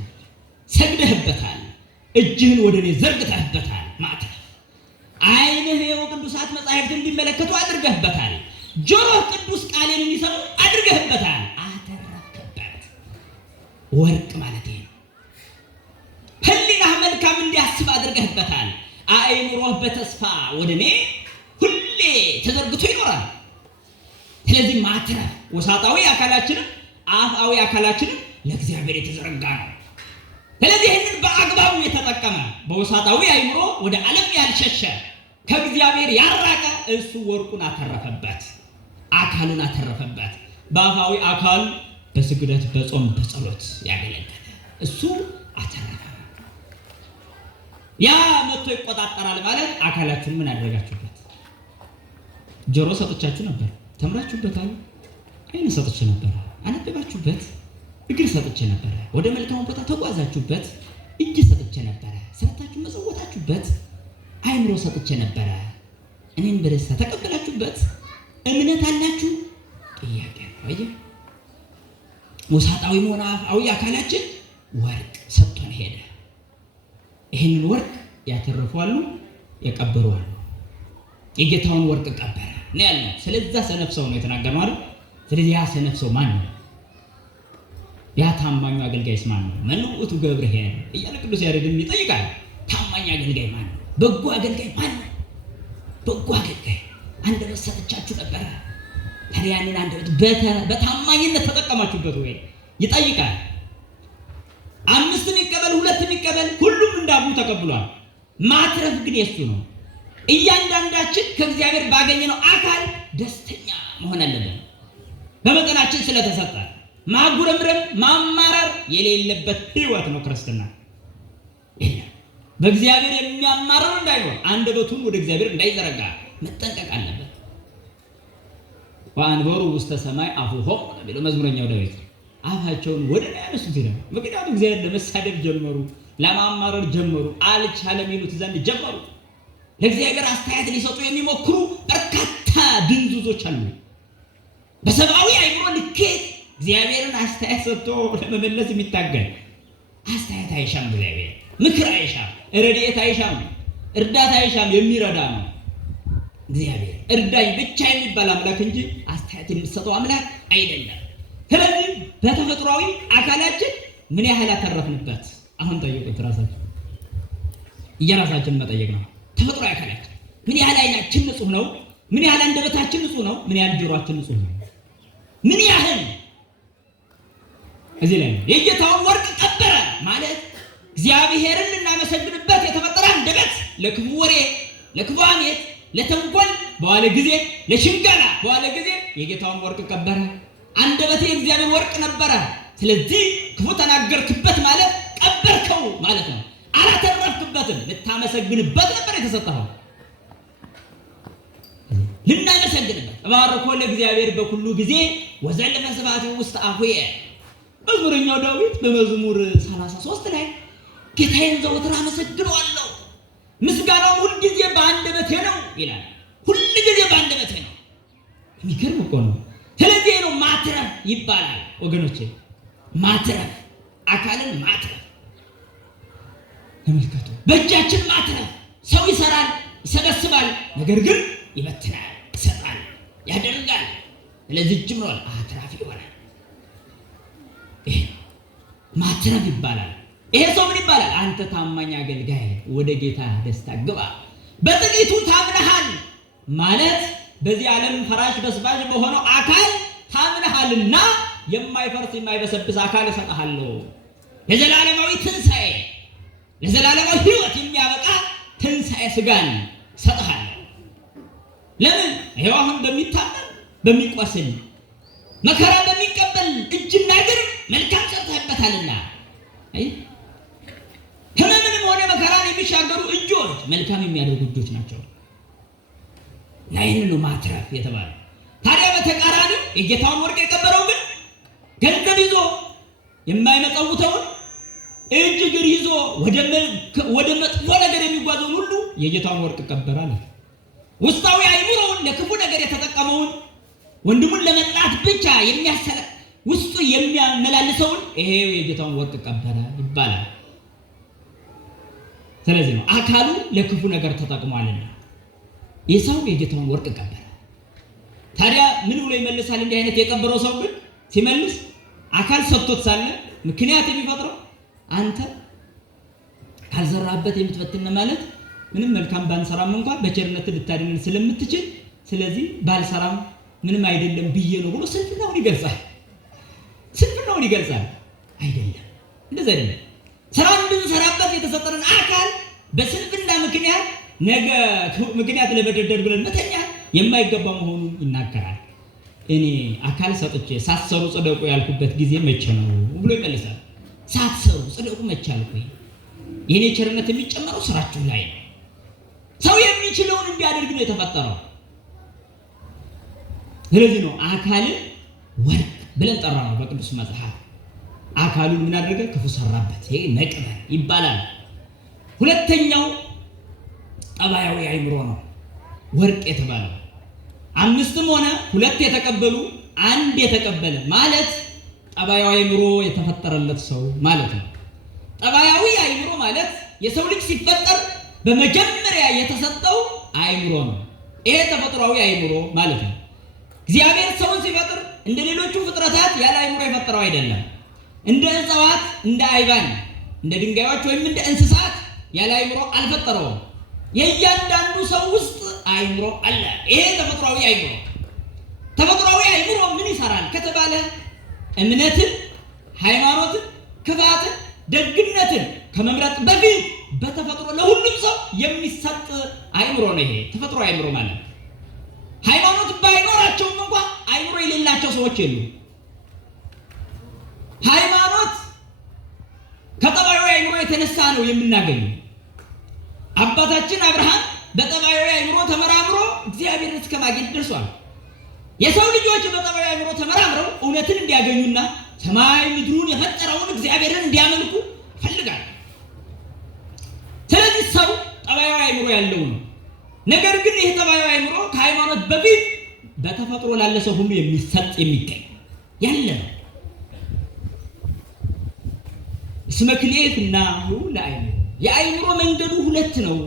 ሰግደህበታል፣ እጅህን ወደ እኔ ዘርግተህበታል። ማተፍ ዓይንህ የው ቅዱሳት መጻሕፍት እንዲመለከቱ አድርገህበታል። ጆሮህ ቅዱስ ቃሌን እንዲሰሙ አድርገህበታል። አተረፍክበት። ወርቅ ማለት ነው። ሕሊናህ መልካም እንዲያስብ አድርገህበታል። አእምሮህ በተስፋ ወደ እኔ ሁሌ ተዘርግቶ ይኖራል። ስለዚህ ማትረፍ ወሳጣዊ አካላችንም አፍአዊ አካላችንም ለእግዚአብሔር የተዘረጋ ነው። ስለዚህ ይህንን በአግባቡ የተጠቀመ በወሳጣዊ አእምሮ ወደ ዓለም ያልሸሸ ከእግዚአብሔር ያራቀ እሱ ወርቁን አተረፈበት፣ አካሉን አተረፈበት። በአፋዊ አካል በስግደት በጾም በጸሎት ያገለገለ እሱ አተረፈ። ያ መጥቶ ይቆጣጠራል ማለት አካላችሁን ምን አደረጋችሁበት? ጆሮ ሰጥቻችሁ ነበር፣ ተምራችሁበታል። ዓይን ሰጥቼ ነበር፣ አነበባችሁበት። እግር ሰጥቼ ነበር፣ ወደ መልካሙ ቦታ ተጓዛችሁበት። እጅ ሰጥቼ ነበር፣ ሰርታችሁ መጸወታችሁበት። አእምሮ ሰጥቼ ነበረ፣ እኔን በደስታ ተቀበላችሁበት። እምነት አላችሁ? ጥያቄ ነው። ወሳጣዊ ሆነ አፋዊ አካላችን ወርቅ ሰጥቶን ሄደ። ይህንን ወርቅ ያተረፏሉ፣ የቀበሩዋሉ። የጌታውን ወርቅ ቀበረ ነው ያለው። ስለዛ ሰነፍ ሰው ነው የተናገረው አይደል? ስለዚህ ያ ሰነፍ ሰው ማን ነው? ያ ታማኙ አገልጋይስ ማን ነው? መልእክቱ ገብርኄር እያለ ቅዱስ ያሬድም ይጠይቃል። ታማኝ አገልጋይ ማን ነው? በጎ አገልጋይ ማን ነው? በጎ አገልጋይ አንደበት ሰጥቻችሁ ነበረ። ታዲያ ያንን አንደበት በታማኝነት ተጠቀማችሁበት ወይ? ይጠይቃል። 5 ይቀበል 2 ይቀበል ሁሉም እንዳቡ ተቀብሏል። ማትረፍ ግን የሱ ነው። እያንዳንዳችን ከእግዚአብሔር ባገኘነው አካል ደስተኛ መሆን አለብን። በመጠናችን ስለተሰጠ ማጉረምረም ማማረር የሌለበት ህይወት ነው ክርስትና። በእግዚአብሔር የሚያማረር እንዳይሆን አንደበቱን ወደ እግዚአብሔር እንዳይዘረጋ መጠንቀቅ አለበት። ወአንበሩ ውስተ ሰማይ አፉሆሙ ነው መዝሙረኛው ዳዊት። አፋቸውን ወደ ላይ ያነሱት ይላል። ምክንያቱም እግዚአብሔር ለመሳደብ ጀመሩ፣ ለማማረር ጀመሩ፣ አልቻለም ይሉት ዘንድ ጀመሩ። ለእግዚአብሔር አስተያየት ሊሰጡ የሚሞክሩ በርካታ ድንዙዞች አሉ። በሰብአዊ አእምሮ ልኬት እግዚአብሔርን አስተያየት ሰጥቶ ለመመለስ የሚታገል አስተያየት አይሻም። እግዚአብሔር ምክር አይሻም፣ ረድኤት አይሻም፣ እርዳታ አይሻም። የሚረዳ ነው እግዚአብሔር። እርዳኝ ብቻ የሚባል አምላክ እንጂ አስተያየት የሚሰጠው አምላክ አይደለም። ስለዚህ በተፈጥሯዊ አካላችን ምን ያህል አተረፍንበት? አሁን ጠይቁት ራሳችሁ። እየራሳችንን መጠየቅ ነው። ተፈጥሯዊ አካላችን ምን ያህል ዓይናችን ንጹህ ነው? ምን ያህል አንደበታችን ንጹህ ነው? ምን ያህል ጆሮአችን ንጹህ ነው? ምን ያህል? እዚህ ላይ የጌታውን ወርቅ ቀበረ ማለት እግዚአብሔርን ልናመሰግንበት የተፈጠረ አንደበት ለክፉ ወሬ፣ ለክፉ ሐሜት፣ ለተንኮል በዋለ ጊዜ፣ ለሽንገላ በዋለ ጊዜ የጌታውን ወርቅ ቀበረ። አንደበቴ የእግዚአብሔር ወርቅ ነበረ። ስለዚህ ክፉ ተናገርክበት ማለት ቀበርከው ማለት ነው። አላተረፍክበትም። ልታመሰግንበት ነበር የተሰጠኸው፣ ልናመሰግንበት። እባርኮ ለእግዚአብሔር በኩሉ ጊዜ ወዘልፈ ስብሐቲሁ ውስተ አፉየ። መዝሙረኛው ዳዊት በመዝሙር 33 ላይ ጌታዬን ዘወትር አመሰግነዋለሁ፣ ምስጋናው ሁልጊዜ በአንደበቴ ነው ይላል። ሁልጊዜ በአንደበቴ ነው። የሚገርም እኮ ነው። ስለዚህ ነው ማትረፍ ይባላል ወገኖቼ። ማትረፍ፣ አካልን ማትረፍ ተመልከቱ። በእጃችን ማትረፍ። ሰው ይሰራል፣ ይሰበስባል፣ ነገር ግን ይበትናል፣ ይሰጣል፣ ያደርጋል። ስለዚህ እጅም ነው አትራፊ ይሆናል። ይሄ ማትረፍ ይባላል። ይሄ ሰው ምን ይባላል? አንተ ታማኝ አገልጋይ ወደ ጌታ ደስታ ግባ። በጥቂቱ ታምነሃል ማለት በዚህ ዓለም ፈራሽ በስባሽ በሆነው አካል ታምነሃልና የማይፈርስ የማይበሰብስ አካል እሰጥሃለሁ። ለዘላለማዊ ትንሣኤ፣ ለዘላለማዊ ሕይወት የሚያበቃ ትንሣኤ ሥጋን እሰጥሃለሁ። ለምን? ይኸው አሁን በሚታመም በሚቆስል መከራ በሚቀበል እጅና እግር መልካም ሰርተህበታልና። ሕመምንም ሆነ መከራን የሚሻገሩ እጆች መልካም የሚያደርጉ እጆች ናቸው። እና ይህን ነው ማትረፍ የተባለ። ታዲያ በተቃራኒው የጌታውን ወርቅ የቀበረው ግን ገንዘብ ይዞ የማይመጸውተውን እጅ እግር ይዞ ወደ መጥፎ ነገር የሚጓዘውን ሁሉ የጌታውን ወርቅ ቀበራል። ውስጣዊ አይምሮውን ለክፉ ነገር የተጠቀመውን ወንድሙን ለመጥላት ብቻ ውስጡ የሚያመላልሰውን ይሄ የጌታውን ወርቅ ቀበረ ይባላል። ስለዚህ ነው አካሉ ለክፉ ነገር ተጠቅሟልና የሰው የጌታውን ወርቅ ቀበረ። ታዲያ ምን ብሎ ይመልሳል? እንዲህ አይነት የቀበረው ሰው ግን ሲመልስ አካል ሰጥቶት ሳለ ምክንያት የሚፈጥረው አንተ ካልዘራበት የምትበትን ማለት ምንም መልካም ባንሰራም እንኳን በቸርነት ልታድነን ስለምትችል ስለዚህ ባልሰራም ምንም አይደለም ብዬ ነው ብሎ ስንፍናውን ይገልጻል። ስንፍናውን ይገልጻል። አይደለም፣ እንደዛ አይደለም። ስራ እንድንሰራበት የተሰጠንን አካል በስንፍና ምክንያት ነገ ምክንያት ለመደርደር ብለን መተኛ የማይገባ መሆኑን ይናገራል። እኔ አካል ሰጥቼ ሳትሰሩ ጽደቁ ያልኩበት ጊዜ መቼ ነው ብሎ ይመልሳል። ሳትሰሩ ጽደቁ መቼ አልኩኝ? የኔ ቸርነት የሚጨመረው ስራችሁ ላይ ነው። ሰው የሚችለውን እንዲያደርግ ነው የተፈጠረው። ስለዚህ ነው አካልን ወርቅ ብለን ጠራ ነው በቅዱስ መጽሐፍ። አካሉን ምን አደረገ? ክፉ ሰራበት። ይሄ መቅበር ይባላል። ሁለተኛው ጠባያዊ አእምሮ ነው ወርቅ የተባለው። አምስትም ሆነ ሁለት የተቀበሉ አንድ የተቀበለ ማለት ጠባያዊ አእምሮ የተፈጠረለት ሰው ማለት ነው። ጠባያዊ አእምሮ ማለት የሰው ልጅ ሲፈጠር በመጀመሪያ የተሰጠው አእምሮ ነው። ይሄ ተፈጥሯዊ አእምሮ ማለት ነው። እግዚአብሔር ሰውን ሲፈጥር እንደ ሌሎቹ ፍጥረታት ያለ አእምሮ የፈጠረው አይደለም። እንደ እጽዋት፣ እንደ አይባን፣ እንደ ድንጋዮች ወይም እንደ እንስሳት ያለ አእምሮ አልፈጠረውም። የእያንዳንዱ ሰው ውስጥ አእምሮ አለ። ይሄ ተፈጥሯዊ አእምሮ። ተፈጥሯዊ አእምሮ ምን ይሰራል ከተባለ እምነትን፣ ሃይማኖትን፣ ክፋትን፣ ደግነትን ከመምረጥ በፊት በተፈጥሮ ለሁሉም ሰው የሚሰጥ አእምሮ ነው። ይሄ ተፈጥሯዊ አእምሮ ማለት ሃይማኖት ባይኖራቸውም እንኳን አእምሮ የሌላቸው ሰዎች የሉ። ሃይማኖት ከጠባያዊ አእምሮ የተነሳ ነው የምናገኘው። አባታችን አብርሃም በጠባያዊ አእምሮ ተመራምሮ እግዚአብሔርን እስከ ማግኘት ደርሷል። የሰው ልጆች በጠባያዊ አእምሮ ተመራምረው እውነትን እንዲያገኙና ሰማይ ምድሩን የፈጠረውን እግዚአብሔርን እንዲያመልኩ ይፈልጋል። ስለዚህ ሰው ጠባያዊ አእምሮ ያለው ነው። ነገር ግን ይህ ጠባያዊ አእምሮ ከሃይማኖት በፊት በተፈጥሮ ላለ ሰው ሁሉ የሚሰጥ የሚገኝ ያለ ነው። እስመ ክልኤትናሁ ለአእምሮ የአእምሮ መንገዱ ሁለት ነው።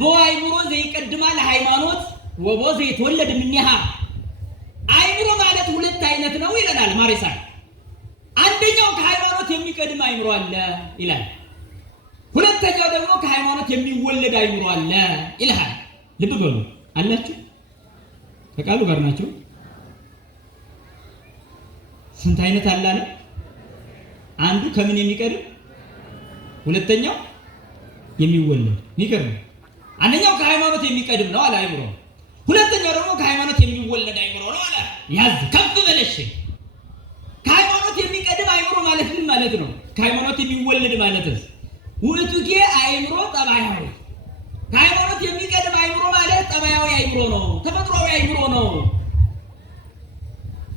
በአእምሮ ዘይቀድማ ለሃይማኖት ወቦ ዘይተወለድ እምኔሃ። አእምሮ ማለት ሁለት አይነት ነው ይለናል ማሪሳይ። አንደኛው ከሃይማኖት የሚቀድም አእምሮ አለ ይላል። ሁለተኛው ደግሞ ከሃይማኖት የሚወለድ አእምሮ አለ ይላል። ልብ በሉ አላችሁ፣ ከቃሉ ጋር ናችሁ። ስንት አይነት አለ? አንዱ ከምን የሚቀድም፣ ሁለተኛው የሚወለድ ይገርም። አንደኛው ከሃይማኖት የሚቀድም ነው አለ አይምሮ። ሁለተኛው ደግሞ ከሃይማኖት የሚወለድ አይምሮ ነው አለ። ያዝ ከፍ በለሽ። ከሃይማኖት የሚቀድም አይምሮ ማለት ምን ማለት ነው? ከሃይማኖት የሚወለድ ማለትስ ውእቱጌ አይምሮ ጠባያዊ። ከሃይማኖት የሚቀድም አይምሮ ማለት ጠባያዊ አይምሮ ነው፣ ተፈጥሯዊ አይምሮ ነው።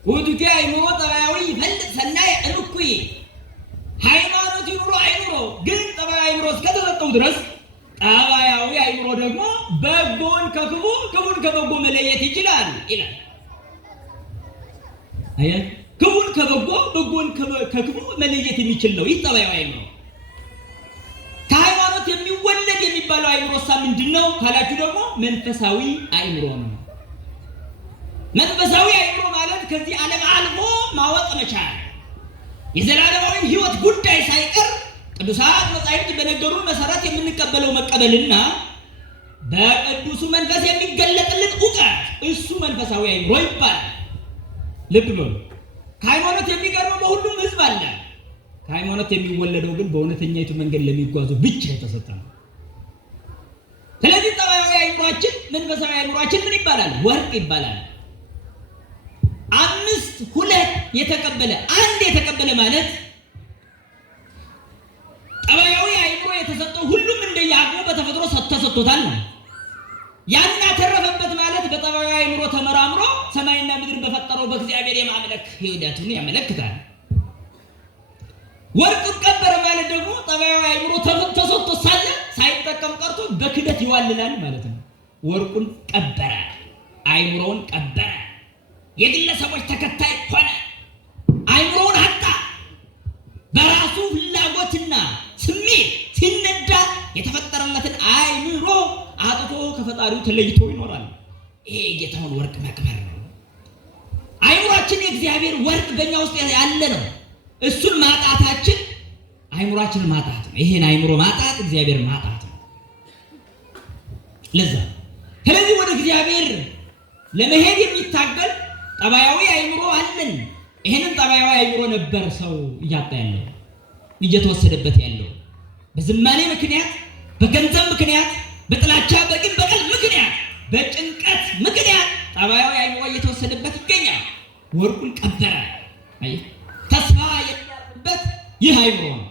ውእቱጌ አይምሮ ጠባያዊ ይፈልጥ ሰናይ እንኩይ። ሃይማኖት ይኑሮ አይኑሮ ግን ጠባያዊ አይምሮ እስከተሰጠው ድረስ ጠባያዊ አይምሮ ደግሞ በጎን ከክፉ ክፉን ከበጎ መለየት ይችላል ይላል። አያ ክፉን ከበጎ በጎን ከክፉ መለየት የሚችል ነው ይህ ጠባያዊ አይምሮ። ከሃይማኖት የሚወለድ የሚባለው አይምሮሳ ምንድነው ካላችሁ ደግሞ መንፈሳዊ አይምሮ ነው። መንፈሳዊ አይምሮ ማለት ከዚህ ዓለም አልፎ ማወቅ መቻል፣ የዘላለማዊ ሕይወት ጉዳይ ሳይቀር ቅዱሳት መጻሕፍት በነገሩን መሰረት የምንቀበለው መቀበልና በቅዱሱ መንፈስ የሚገለጥልን ዕውቀት እሱ መንፈሳዊ አይምሮ ይባላል። ልብ በሉ። ከሃይማኖት የሚቀርበው በሁሉም ሕዝብ አለ። ከሃይማኖት የሚወለደው ግን በእውነተኛይቱ መንገድ ለሚጓዙ ብቻ የተሰጠ ነው። ስለዚህ ጠባያዊ አይምሮአችን መንፈሳዊ አይምሮአችን ምን ይባላል? ወርቅ ይባላል። 5 2 የተቀበለ 1 የተቀበለ ማለት ጠባያዊ አይምሮ የተሰጠው ሁሉም እንደያቅሙ በተፈጥሮ ተሰጥቶታል ነው። ያን ያተረፈበት ማለት በጠባያዊ አይምሮ ተመራምሮ ሰማይና ምድር በፈጠረው በእግዚአብሔር የማምለክ ሂደቱን ያመለክታል። ወርቅ ቀበረ ማለት ደግሞ ጠባያዊ አይምሮ ተሰጥቶ ሳለ ሳይጠቀም ቀርቶ በክደት ይዋልላል ማለት ነው። ወርቁን ቀበረ፣ አይምሮውን ቀበረ፣ የግለሰቦች ተከታይ ሆነ፣ አይምሮውን አጣ። በራሱ ፍላጎትና ስሜት ሲነዳ የተፈጠረለትን አይምሮ አጥቶ ከፈጣሪው ተለይቶ ይኖራል። ይሄ የጌታውን ወርቅ መቅበር ነው። አይምሮአችን የእግዚአብሔር ወርቅ በእኛ ውስጥ ያለ ነው። እሱን ማጣታችን አይምሮአችንን ማጣት ነው። ይሄን አይምሮ ማጣት እግዚአብሔር ማጣት ነው። ለዛ ስለዚህ ወደ እግዚአብሔር ለመሄድ የሚታገል ጠባያዊ አይምሮ አለን። ይሄንን ጠባያዊ አይምሮ ነበር ሰው እያጣ ያለው እየተወሰደበት ያለው በዝማኔ ምክንያት፣ በገንዘብ ምክንያት፣ በጥላቻ በቂም በቀል ምክንያት፣ በጭንቀት ምክንያት ጠባያዊ አይምሮ እየተወሰደበት ይገኛል። ወርቁን ቀበረ። አይ ተስፋ የሚያርፍበት ይህ አይምሮ ነው።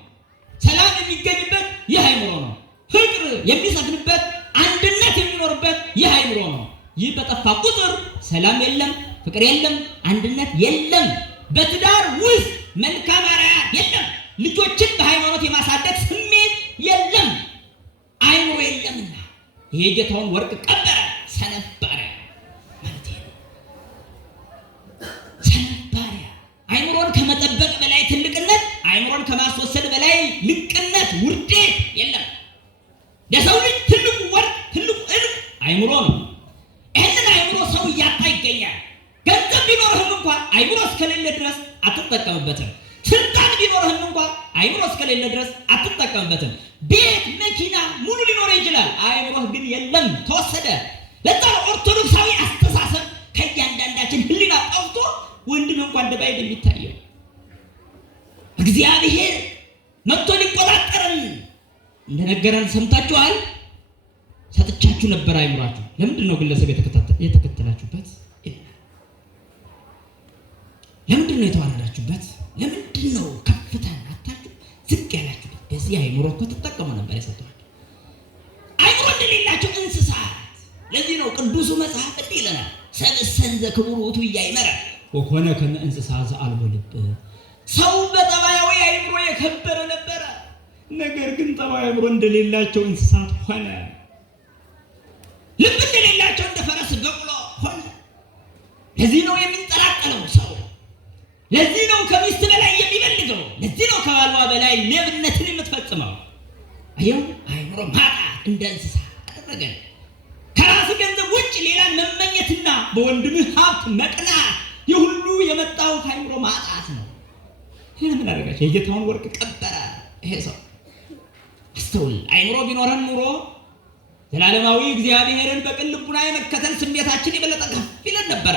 ሰላም የሚገኝበት ይህ አይምሮ ነው። ፍቅር የሚሰፍንበት አንድነት የሚኖርበት ይህ አይምሮ ነው። ይህ በጠፋ ቁጥር ሰላም የለም፣ ፍቅር የለም፣ አንድነት የለም። በትዳር ውስጥ መልካም አርአያ የለም። ልጆችን በሃይማኖት የማሳደግ ስሜት የለም። አይምሮ የለምና ይሄ ጌታውን ወርቅ ቀበረ። ሰነፍ ባሪያ ማለት ነው። ሰነፍ ባሪያ አይምሮን ከመጠበቅ በላይ ትልቅነት፣ አይምሮን ከማስወሰድ በላይ ልቅነት፣ ውርደት የለም። ለሰው ልጅ ትልቁ ወርቅ ትልቁ ዕንቁ አይምሮ ነው። ይህንን አይምሮ ሰው እያጣ ይገኛል። ገንዘብ ቢኖርህም እንኳን አይምሮ እስከሌለ ድረስ አትጠቀምበትም። ስልጣን ቢኖርህም እንኳን አይምሮ እስከሌለ ድረስ አትጠቀምበትም። ቤት መኪና ሙሉ ሊኖር ይችላል፣ አይምሮህ ግን የለም፣ ተወሰደ። ለዛ ኦርቶዶክሳዊ አስተሳሰብ ከእያንዳንዳችን ህሊና ጠፍቶ ወንድም እንኳን ደባይድ የሚታየው እግዚአብሔር መጥቶ ሊቆጣጠረን እንደነገረን ሰምታችኋል። ሰጥቻችሁ ነበር አይምሯችሁ። ለምንድን ነው ግለሰብ የተከተላችሁበት? ለምንድን ነው የተዋረዳችሁበት? ለምንድን ነው ከፍታን አታችሁ ዝቅ ያላችሁበት? በዚህ አይምሮ እኮ ተጠቀሙ ነበር የሰጧችሁ። አይምሮ እንደሌላቸው እንስሳት። ለዚህ ነው ቅዱሱ መጽሐፍ እንዲህ ይለናል፣ ሰብእሰን ዘክቡር ውእቱ ኢያእመረ ወኮነ ከመ እንስሳ ዘአልቦ ልብ። ሰው በጠባያዊ አይምሮ የከበረ ነበረ፣ ነገር ግን ጠባያዊ አይምሮ እንደሌላቸው እንስሳት ሆነ። ልብ እንደሌላቸው እንደ ፈረስ በቅሎ ሆነ። ለዚህ ነው የሚንጠላጠለው ሰው። ለዚህ ነው ከሚስት በላይ የሚበልገው። ለዚህ ነው ከባሏ በላይ ሌብነትን የምትፈጽመው። አየው፣ አይምሮ ማጣት እንደ እንስሳ አደረገን። ከራስ ገንዘብ ውጭ ሌላ መመኘትና በወንድምህ ሀብት መቅናት፣ የሁሉ የመጣው ከአይምሮ ማጣት ነው። ይሄ ምን አደረጋቸው? የጌታውን ወርቅ ቀበረ። ይሄ ሰው አስተውል። አይምሮ ቢኖረን ኑሮ ዘላለማዊ እግዚአብሔርን በቅን ልቡና የመከተል ስሜታችን የበለጠ ከፍ ይለን ነበረ።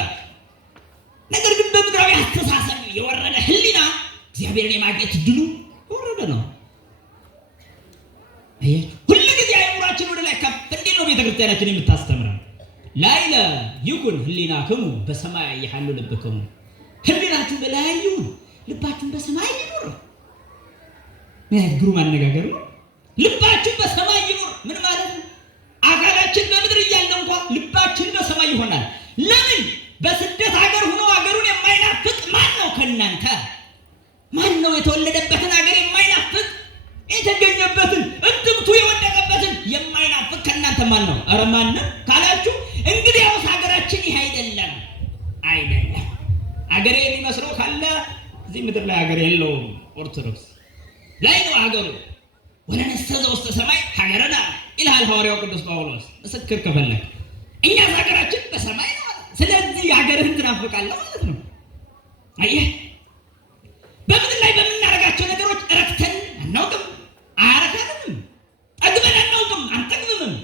ነገር ግን በምድራዊ አስተሳሰብ የወረደ ህሊና እግዚአብሔርን የማግኘት ድሉ የወረደ ነው። አያችሁ፣ ሁሉ ጊዜ ቤተክርስቲያናችን የምታስተምረን። ላይለ ይኩን ህሊናክሙ በሰማይ ያህሉ ልብክሙ። ህሊናችሁ በላይ ይሁን፣ ልባችሁን በሰማይ ይኑር። ምን አይነት ግሩም አነጋገር ነው! ልባችን በሰማይ ይኑር ምን ማለት ነው? አካላችን በምድር እያለ እንኳን ልባችን በሰማይ ይሆናል። ለምን? በስደት ሀገር ሆኖ ሀገሩን የማይናፍቅ ማን ነው ከእናንተ? ማን ነው የተወለደበትን ሀገር የማይናፍቅ? የተገኘበትን እትብቱ የወደቀበትን የማይናፍቅ ከእናንተ ማን ነው? ኧረ ማንም ካላችሁ እንግዲያውስ ሀገራችን ይህ አይደለም። ሀገሬ የሚመስለው ካለ እዚህ ምድር ላይ ሀገር የለውም። ኦርቶዶክስ ላይ ነው ሀገሩ። ወለነስተዘ ውስተ ሰማይ ሀገረና ይልሃል ሐዋርያው ቅዱስ ጳውሎስ። ምስክር ከፈለግ እኛ ሀገራችን በሰማይ ነው። ስለዚህ ሀገርህን ትናፍቃለህ ማለት ነው። አየህ፣ በምድር ላይ በምናደርጋቸው ነገሮች እረክተን አናውቅም፣ አያረካንም። ጠግበን አናውቅም፣ አንጠግብምም።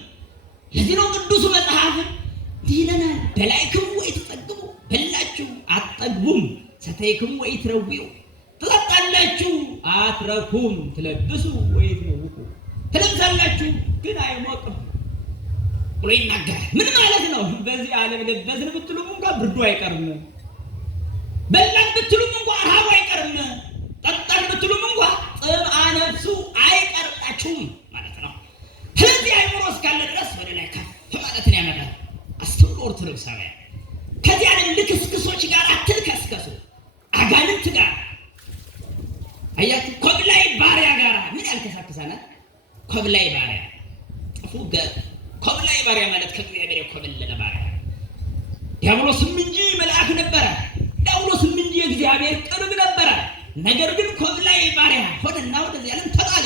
ለዚህ ነው ቅዱሱ መጽሐፍ እንዲህ ይለናል፣ በላዕክሙ ወኢትጠግቡ፣ በላችሁ አትጠግቡም፣ ሰተይክሙ ወኢትረዊዑ፣ ትጠጣላችሁ አትረኩም፣ ትለብሱ ወኢትነውኩ፣ ትለብሳላችሁ ግን አይሞቅም ብሎ ይናገራል። ምን ማለት ነው? በዚህ ዓለም ለበስን ብትሉም እንኳን ብርዱ አይቀርም፣ በላን ብትሉም እንኳን ረሃቡ አይቀርም፣ ጠጣን ብትሉም እንኳን ጥምአ ነፍሱ አይቀርላችሁም ማለት ነው። ስለዚህ አይምሮ እስካለ ድረስ ወደ ላይ ከፍ ማለትን ያመጣል። አስተውሉ ኦርቶዶክሳውያን፣ ከዚህ ዓለም ልክስክሶች ጋር አትልከስከሱ። አጋንንት ጋር አያችሁ፣ ኮብላይ ባሪያ ጋር ምን ያልከሳከሳናል? ኮብላይ ባሪያ ጥፉ ኮብላይ ባሪያ ማለት ከእግዚአብሔር የኮበለለ ባሪያ። ዲያብሎስም እንጂ መልአክ ነበረ፣ ዲያብሎስም እንጂ የእግዚአብሔር ቅርብ ነበረ። ነገር ግን ኮብላይ ባሪያ ሆነና ወደዚህ ዓለም ተጣለ።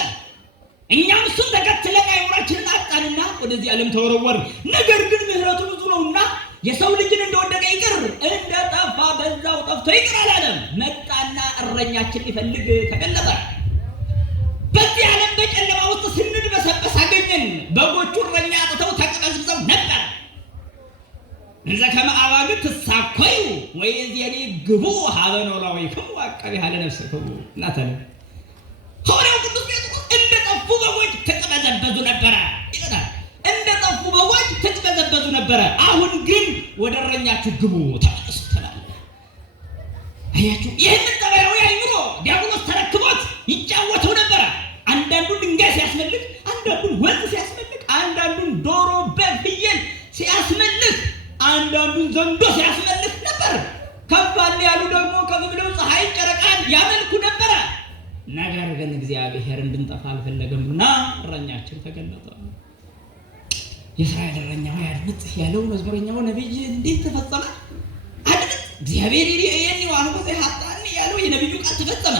እኛም እሱን ተከትለን አይምሯችንን አጣንና ወደዚህ ዓለም ተወረወርን። ነገር ግን ምሕረቱ ብዙ ነውና የሰው ልጅን እንደወደቀ ይቅር፣ እንደጠፋ በዛው ጠፍቶ ይቅር አላለም። መጣና እረኛችን ሊፈልግ ተገለጠ። በዚህ ዓለም በጨለማ ውስጥ ስንድበሰበስ አገኘን። በጎቹ እረኛ አጥተው ተቅበዝብዘው ነበር። እንዘ ከመ አባግዕ ትሳኮዩ ወይእዜኒ ግቡ ሀበ ኖላዊክሙ ወዐቀቢሃ ለነፍስክሙ። እናተነ ሐዋርያው ቅዱስ ጴጥሮስ እንደ ጠፉ በጎች ትቅበዘበዙ ነበረ ይላል። እንደ ጠፉ በጎች ትቅበዘበዙ ነበረ። አሁን ግን ወደ እረኛችሁ ግቡ ተመለሱ ትላለህ። አያችሁ፣ ይህንን ጠባያዊ አይምሮ ዲያብሎስ ተረክቦት ይጫወተው ነበረ። አንዳንዱን ድንጋይ ሲያስመልክ፣ አንዳንዱን ወንዝ ሲያስመልክ፣ አንዳንዱን ዶሮ፣ በግ፣ ፍየል ሲያስመልክ፣ አንዳንዱን ዘንዶ ሲያስመልክ ነበር። ከባል ያሉ ደግሞ ከፍ ብለው ፀሐይ፣ ጨረቃን ያመልኩ ነበረ። ነገር ግን እግዚአብሔር እንድንጠፋ አልፈለገምና እረኛችን ተገለጠ። የእስራኤል እረኛ ሆይ አድምጥ ያለው መዝሙረኛው ነቢይ እንዴት ተፈጸመ? አድምጥ፣ እግዚአብሔር የኔ ዋህቦ ዘይሃጣኒ ያለው የነቢዩ ቃል ተፈጸመ።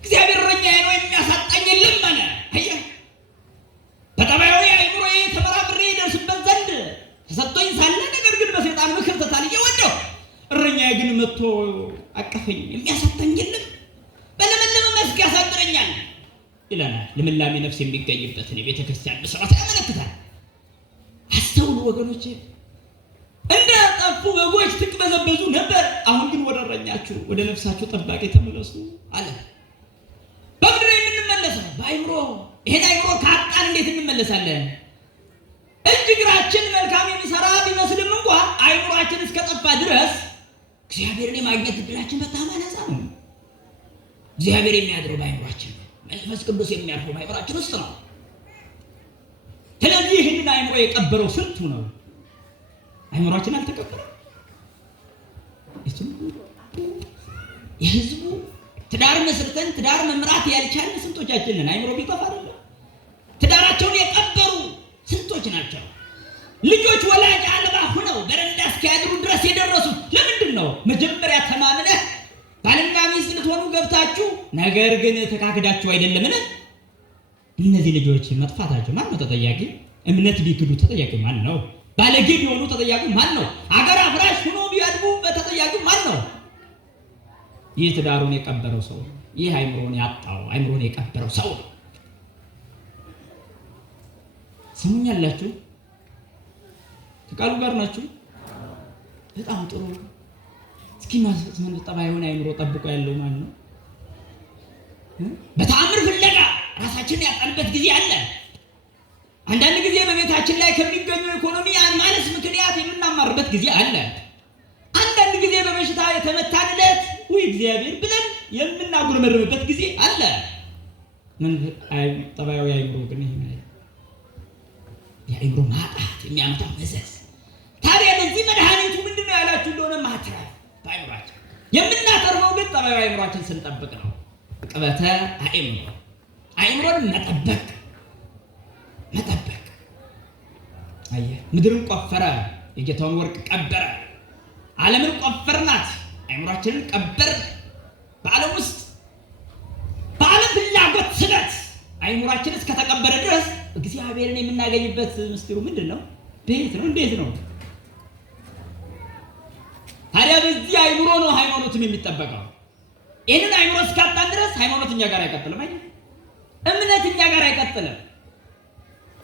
እግዚአብሔር እረኛዬ ነው የሚያሳጣኝ የለም አለ። አየህ፣ በጠባያዊ አይምሮዬ ተመራምሬ ይደርስበት ዘንድ ተሰጥቶኝ ሳለ ነገር ግን በሰይጣን ምክር ተታልዬ ወደሁ። እረኛዬ ግን መጥቶ አቀፈኝ፣ የሚያሳጣኝ የለም፣ በለመለመ መስክ ያሳድረኛል ይለናል። ልምላሜ ነፍስ የሚገኝበትን የቤተ ክርስቲያን መሰረት ያመለክታል። አስተውሉ ወገኖቼ፣ እንደ ጠፉ በጎች ትቅበዘበዙ ነበር። አሁን ግን ወደ እረኛችሁ ወደ ነፍሳችሁ ጠባቂ ተመለሱ አለ። በምድር የምንመለሰው በአይምሮ። ይሄን አይምሮ ካጣን እንዴት እንመለሳለን? እጅ እግራችን መልካም የሚሰራ ቢመስልም እንኳ አይምሯችን እስከጠፋ ድረስ እግዚአብሔርን የማግኘት እድላችን በጣም አናሳ ነው። እግዚአብሔር የሚያድረው በአይምሯችን ነው። መንፈስ ቅዱስ የሚያርፈው በአይምሯችን ውስጥ ነው። ስለዚህ ይህንን አይምሮ የቀበረው ስንቱ ነው? አይምሯችን አልተቀበረም። የህዝቡ ትዳር መስርተን ትዳር መምራት ያልቻልን ስንቶቻችንን? አይምሮ ቢጠፋ አይደለም። ትዳራቸውን የቀበሩ ስንቶች ናቸው? ልጆች ወላጅ አልባ ሁነው በረንዳ እስኪያድሩ ድረስ የደረሱት ለምንድን ነው? መጀመሪያ ተማምነህ ባልና ሚስት ልትሆኑ ገብታችሁ ነገር ግን ተካክዳችሁ አይደለምን? እነዚህ ልጆች መጥፋታቸው ማን ነው ተጠያቂ? እምነት ቢክዱ ተጠያቂ ማን ነው? ባለጌ ቢሆኑ ተጠያቂ ማን ነው? አገር አፍራሽ ሆኖ ቢያድጉ ተጠያቂ ማን ነው? ይህ ትዳሩን የቀበረው ሰው፣ ይህ አይምሮን ያጣው አይምሮን የቀበረው ሰው ነው። ስሙኛላችሁ? ከቃሉ ጋር ናችሁ? በጣም ጥሩ። እስኪ ምን ጠባዩን አይምሮ ጠብቆ ያለው ማን ነው? በተአምር ፍለጋ ራሳችንን ያጣንበት ጊዜ አለ። አንዳንድ ጊዜ በቤታችን ላይ ከሚገኙ ኢኮኖሚ ማነስ ምክንያት የምናማርበት ጊዜ አለ። አንዳንድ ጊዜ በበሽታ የተመታንለት ወይ እግዚአብሔር ብለን የምናጉረመርምበት ጊዜ አለ። ምን ጠባያዊ አይምሮ ግን ይሄ የአይምሮ ማጣት የሚያመጣው መዘዝ። ታዲያ ለዚህ መድኃኒቱ ምንድነው ያላችሁ እንደሆነ ማትረፍ በአይምሯችን። የምናተርፈው ግን ጠባያዊ አይምሯችን ስንጠብቅ ነው። ቅበተ አእምሮ አይምሮን መጠበቅ። አየህ፣ ምድርን ቆፈረ፣ የጌታውን ወርቅ ቀበረ። ዓለምን ቆፈርናት፣ አይምሯችንን ቀበር። በዓለም ውስጥ በዓለም ፍላጎት ስበት አይምሯችን እስከተቀበረ ድረስ እግዚአብሔርን የምናገኝበት ምስጢሩ ምንድን ነው? ቤት ነው። እንዴት ነው ታዲያ? በዚህ አይምሮ ነው ሃይማኖትም የሚጠበቀው። ይህንን አይምሮ እስካጣን ድረስ ሃይማኖት እኛ ጋር አይቀጥልም። አየህ፣ እምነት እኛ ጋር አይቀጥልም።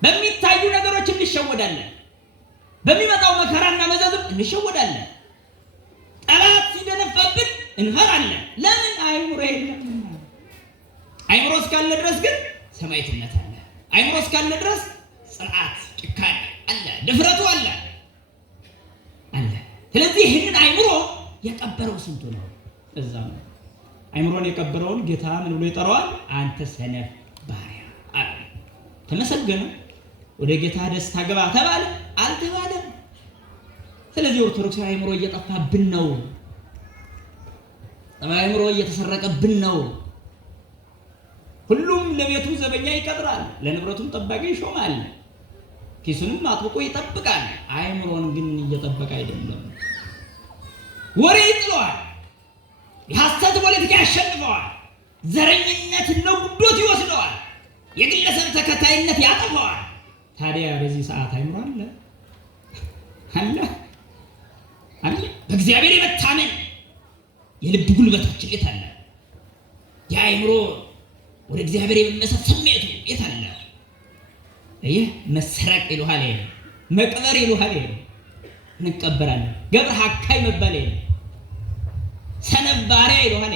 በሚታዩ ነገሮች እንሸወዳለን። በሚመጣው መከራና መዘዝም እንሸወዳለን። ጠላት ሲደነፋብን እንፈራለን። ለምን? አይምሮ የለም። አይምሮ እስካለ ድረስ ግን ሰማዕትነት አለ። አይምሮ እስካለ ድረስ ጽንዓት፣ ጭካኔ አለ፣ ድፍረቱ አለ። ስለዚህ ይህንን አይምሮ የቀበረው ስንቱ ነው? እዛ ነው አይምሮን የቀበረውን ጌታ ምን ብሎ ይጠራዋል? አንተ ሰነፍ ባሪያ አለ። ተመሰገነ። ወደ ጌታ ደስታ ገባ ተባለ? አልተባለም። ስለዚህ ኦርቶዶክስ አይምሮ እየጠፋብን ነው። አይምሮ እየተሰረቀብን ነው። ሁሉም ለቤቱ ዘበኛ ይቀጥራል፣ ለንብረቱም ጠባቂ ይሾማል፣ ኪሱንም አጥብቆ ይጠብቃል። አይምሮን ግን እየጠበቀ አይደለም። ወሬ ይጥለዋል፣ የሐሰት ፖለቲካ ያሸንፈዋል፣ ዘረኝነት ነው ጉዶት ይወስደዋል፣ የግለሰብ ተከታይነት ያጠፋዋል። ታዲያ በዚህ ሰዓት አይምሮ አለ በእግዚአብሔር የመታመን የልብ ጉልበታችን የት አለ? የአይምሮ ወደ እግዚአብሔር የመመሰጥ ስሜቱ የት አለ? ይህ መሰረቅ ይሉሃል፣ መቅበር ይሉሃል። እንቀበራለን። ገብረ ሀካይ መባል ሰነፍ ባሪያ ይሉሃል።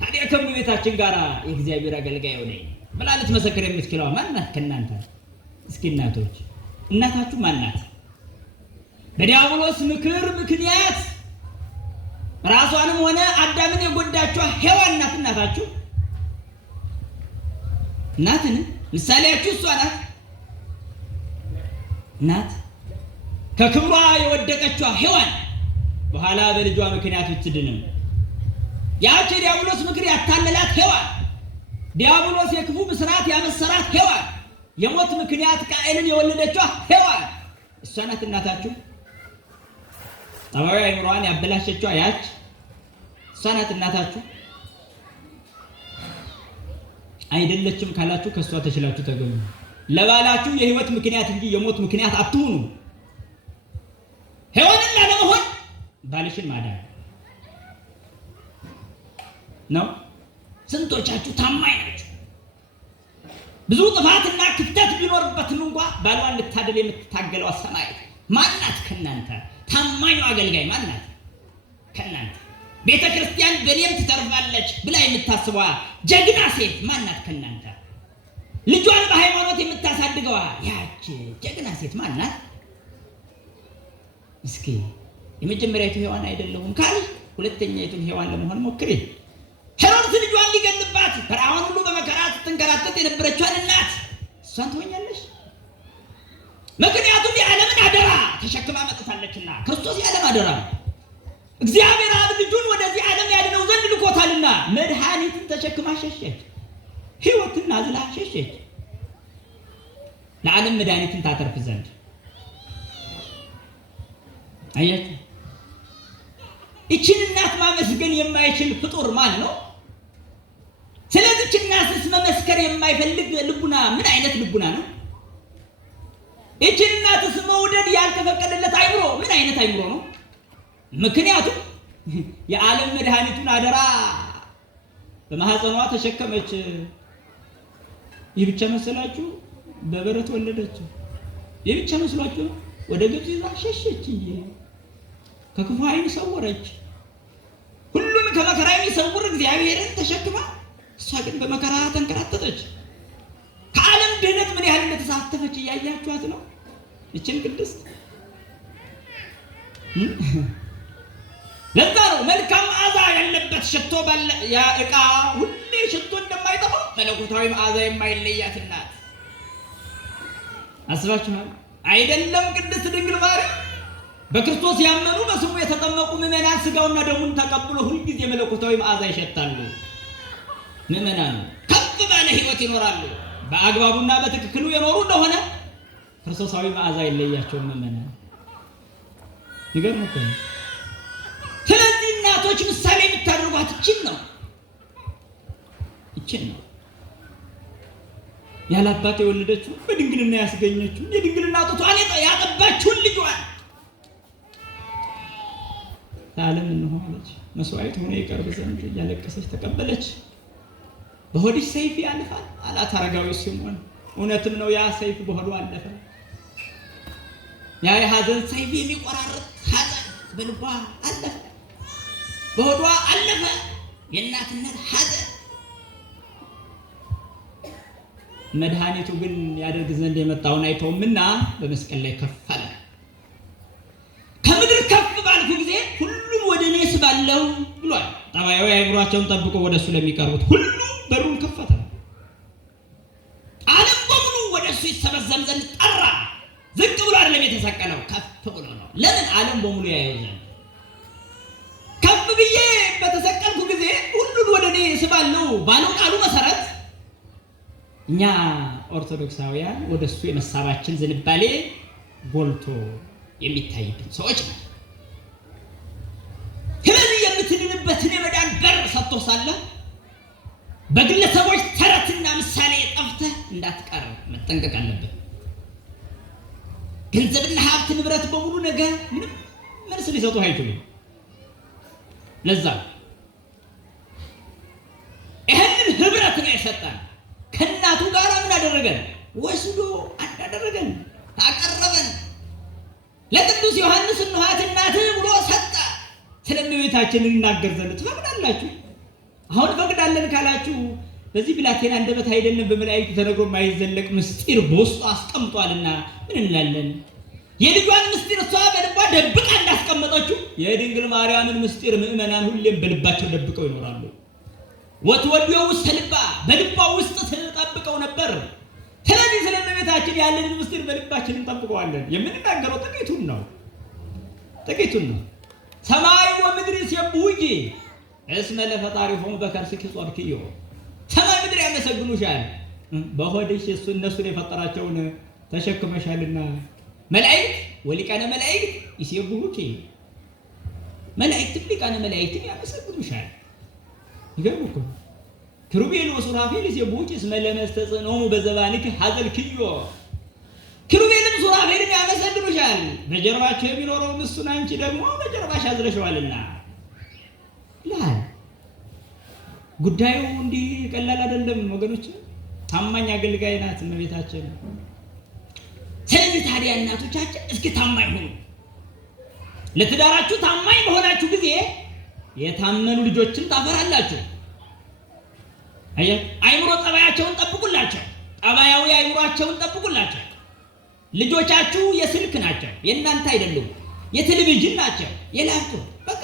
ታዲያ ከእመቤታችን ጋር የእግዚአብሔር አገልጋይ ሆነ ብላ ልትመሰክር የምትችለው ማን ናት ከእናንተ? እስኪ እናቶች፣ እናታችሁ ማን ናት? በዲያብሎስ ምክር ምክንያት ራሷንም ሆነ አዳምን የጎዳችዋ ሔዋን ናት እናታችሁ? እናትን ምሳሌያችሁ እሷ ናት። ከክብሯ የወደቀችዋ ሔዋን በኋላ በልጇ ምክንያት ብትድንም፣ ያቺ ዲያብሎስ ምክር ያታለላት ሔዋን፣ ዲያብሎስ የክፉ ብስራት ያመሰራት ሔዋን፣ የሞት ምክንያት ቃየልን የወለደችዋ ሔዋን እሷ ናት እናታችሁ። ጠባያዊ አይምሮዋን ያበላሸችዋ ያች እሷ ናት እናታችሁ። አይደለችም ካላችሁ ከሷ ተችላችሁ ተገኙ። ለባላችሁ የህይወት ምክንያት እንጂ የሞት ምክንያት አትሁኑ። ሔዋንን ላለመሆን ባልሽን ማዳን ነው። ስንቶቻችሁ ታማኝ ናችሁ? ብዙ ጥፋትና ክፍተት ቢኖርበትም እንኳን ባሏን ልታደል የምትታገለው ሰማዕት ማናት? ከናንተ ታማኙ አገልጋይ ማናት? ከናንተ ቤተ ክርስቲያን በኔም ትተርፋለች ብላ የምታስበዋ ጀግና ሴት ማናት? ከናንተ ልጇን በሃይማኖት የምታሳድገዋ ያች ጀግና ሴት ማናት? እስኪ የመጀመሪያይቱ ሔዋን አይደለሁም ካል ሁለተኛይቱ ሔዋን ለመሆን ሞክሪ። ሄሮድስ ልጇን ሊገልባት በራውን ሁሉ በመከራ ስትንከራተት የነበረችዋን እናት እሷን ትሆኛለሽ። ምክንያቱም የዓለምን አደራ ተሸክማ መጥታለችና። ክርስቶስ የዓለም አደራ እግዚአብሔር አብ ልጁን ወደዚህ ዓለም ያድነው ዘንድ ልኮታልና መድኃኒትን ተሸክማ ሸሸች። ሕይወትን አዝላ ሸሸች፣ ለዓለም መድኃኒትን ታተርፍ ዘንድ። አያችሁ፣ ይችን እናት ማመስገን የማይችል ፍጡር ማን ነው? ስለዚህ እናትስ መመስከር የማይፈልግ ልቡና ምን አይነት ልቡና ነው? ይችን እናትስ መውደድ ያልተፈቀደለት አይምሮ ምን አይነት አይምሮ ነው? ምክንያቱም የዓለም መድኃኒቱን አደራ በማህፀኗ ተሸከመች። ይህ ብቻ መሰላችሁ? በበረት ወለደችው። ይህ ብቻ መስሏችሁ? ወደ ግብፅ ይዛ ሸሸች፣ ከክፉ ዓይን ሰወረች። ሁሉን ከመከራ የሚሰውር እግዚአብሔርን ተሸክማ፣ እሷ ግን በመከራ ተንከራተተች። ከዓለም ድህነት ምን ያህል እንደተሳተፈች እያያችኋት ነው። እችን ቅድስት ለዛ ነው መልካም መዓዛ ያለበት ሽቶ ባለ ያ ዕቃ ሁሌ ሽቶ እንደማይጠፋ መለኮታዊ መዓዛ የማይለያት ናት። አስባችኋል አይደለም? ቅድስት ድንግል ማርያም በክርስቶስ ያመኑ በስሙ የተጠመቁ ምዕመናን ሥጋውና ደሙን ተቀብሎ ሁልጊዜ መለኮታዊ መዓዛ ይሸታሉ። ምዕመናን ከፍ ባለ ሕይወት ይኖራሉ። በአግባቡና በትክክሉ የኖሩ እንደሆነ ክርስቶሳዊ መዓዛ ይለያቸው ምዕመናን። ይገርም እኮ ነው። ስለዚህ እናቶች ምሳሌ የምታደርጓት እችን ነው። ያለ አባት የወለደችው በድንግልና ያስገኘችው የድንግልና ጡቷን ያጠባችውን ልጇን ለዓለም እንሆ አለች። መስዋዕት ሆኖ ይቀርብ ዘንድ እያለቀሰች ተቀበለች። በሆድሽ ሰይፍ ያልፋል አላት አረጋዊ ሲሞን። እውነትም ነው፣ ያ ሰይፍ በሆዷ አለፈ። ያ የሐዘን ሰይፍ የሚቆራርጥ ሐዘን በልቧ አለፈ፣ በሆዷ አለፈ። የእናትነት ሐዘን መድኃኒቱ ግን ያደርግ ዘንድ የመጣውን አይተውምና በመስቀል ላይ ከፍ አለ። ከምድር ከፍ ባልኩ ጊዜ ሁሉም ወደ እኔ ስባለው ብሏል። ጠባያዊ አእምሯቸውን ጠብቆ ወደ እሱ ለሚቀርቡት ሁሉ በሩን ከፈተ። ዓለም በሙሉ ወደ እሱ ይሰበሰብ ዘንድ ጠራ። ዝቅ ብሎ አይደለም የተሰቀለው፣ ከፍ ብሎ ነው። ለምን? ዓለም በሙሉ ያየው ዘንድ። ከፍ ብዬ በተሰቀልኩ ጊዜ ሁሉን ወደ እኔ ስባለው ባለው ቃሉ መሰረት እኛ ኦርቶዶክሳውያን ወደ እሱ የመሳባችን ዝንባሌ ጎልቶ የሚታይብን ሰዎች ነው። ስለዚህ የምትድንበትን የመዳን በር ሰጥቶ ሳለ በግለሰቦች ተረትና ምሳሌ ጠፍተህ እንዳትቀር መጠንቀቅ አለብን። ገንዘብና ሀብት ንብረት በሙሉ ነገር ምንም መልስ ሊሰጡ አይችሉም። ለዛ ይህንን ህብረት ነው የሰጠን። ከእናቱ ጋር ምን አደረገን? ወስዶ አደረገን፣ አቀረበን። ለቅዱስ ዮሐንስ እንኋት እናትህ ብሎ ሰጠ። ስለ እመቤታችን እናገር ዘንድ ትፈቅዳላችሁ? አሁን ፈቅዳለን ካላችሁ በዚህ ብላቴና አንደበት አይደለም በመላእክት ተነግሮ የማይዘለቅ ምስጢር በውስጡ አስቀምጧልና ምን እንላለን? የልጇን ምስጢር እሷ በልቧ ደብቃ እንዳስቀመጠችው የድንግል ማርያምን ምስጢር ምዕመናን ሁሌም በልባቸው ደብቀው ይኖራሉ። ወትወዲው ውስጥ ልባ በልቧ ውስጥ ተጠብቀው ነበር። ስለዚህ ስለ እመቤታችን ያለንን ምስጢር በልባችን እንጠብቀዋለን። የምንናገረው ጥቂቱን ነው። ሰማይ ወምድር ሲያቡጂ እስመ ለፈጣሪሆሙ በከርስኪ ጾርክዮ። ሰማይ ምድር ያመሰግኑሻል፣ በሆድሽ እነሱን የፈጠራቸውን ተሸክመሻልና። መላእክት ወሊቃነ መላእክት ይሴብሑኪ፣ መላእክት ሊቃነ መላእክት ያመሰግኑሻል። ይገርም እኮ ኪሩቤል ወሱራፌል ይሴብሑኪ እስመ ለመስተጽእኖሙ በዘባንኪ ሀዘልክዮ። ኪሩቤልም ሱራፌልም ያመሰግኑሻል፣ በጀርባቸው የሚኖረውን እሱን አንቺ ደግሞ በጀርባሽ አዝለሽዋልና። ጉዳዩ እንዲህ ቀላል አይደለም ወገኖች። ታማኝ አገልጋይ ናት እመቤታችን። ስለዚህ ታዲያ እናቶቻችን እስኪ ታማኝ ሁኑ። ለትዳራችሁ ታማኝ በሆናችሁ ጊዜ የታመኑ ልጆችን ታፈራላችሁ። አይምሮ ጠባያቸውን ጠብቁላቸው። ጠባያዊ አይምሯቸውን ጠብቁላቸው። ልጆቻችሁ የስልክ ናቸው፣ የእናንተ አይደሉም። የቴሌቪዥን ናቸው፣ የላፕቶፕ በቃ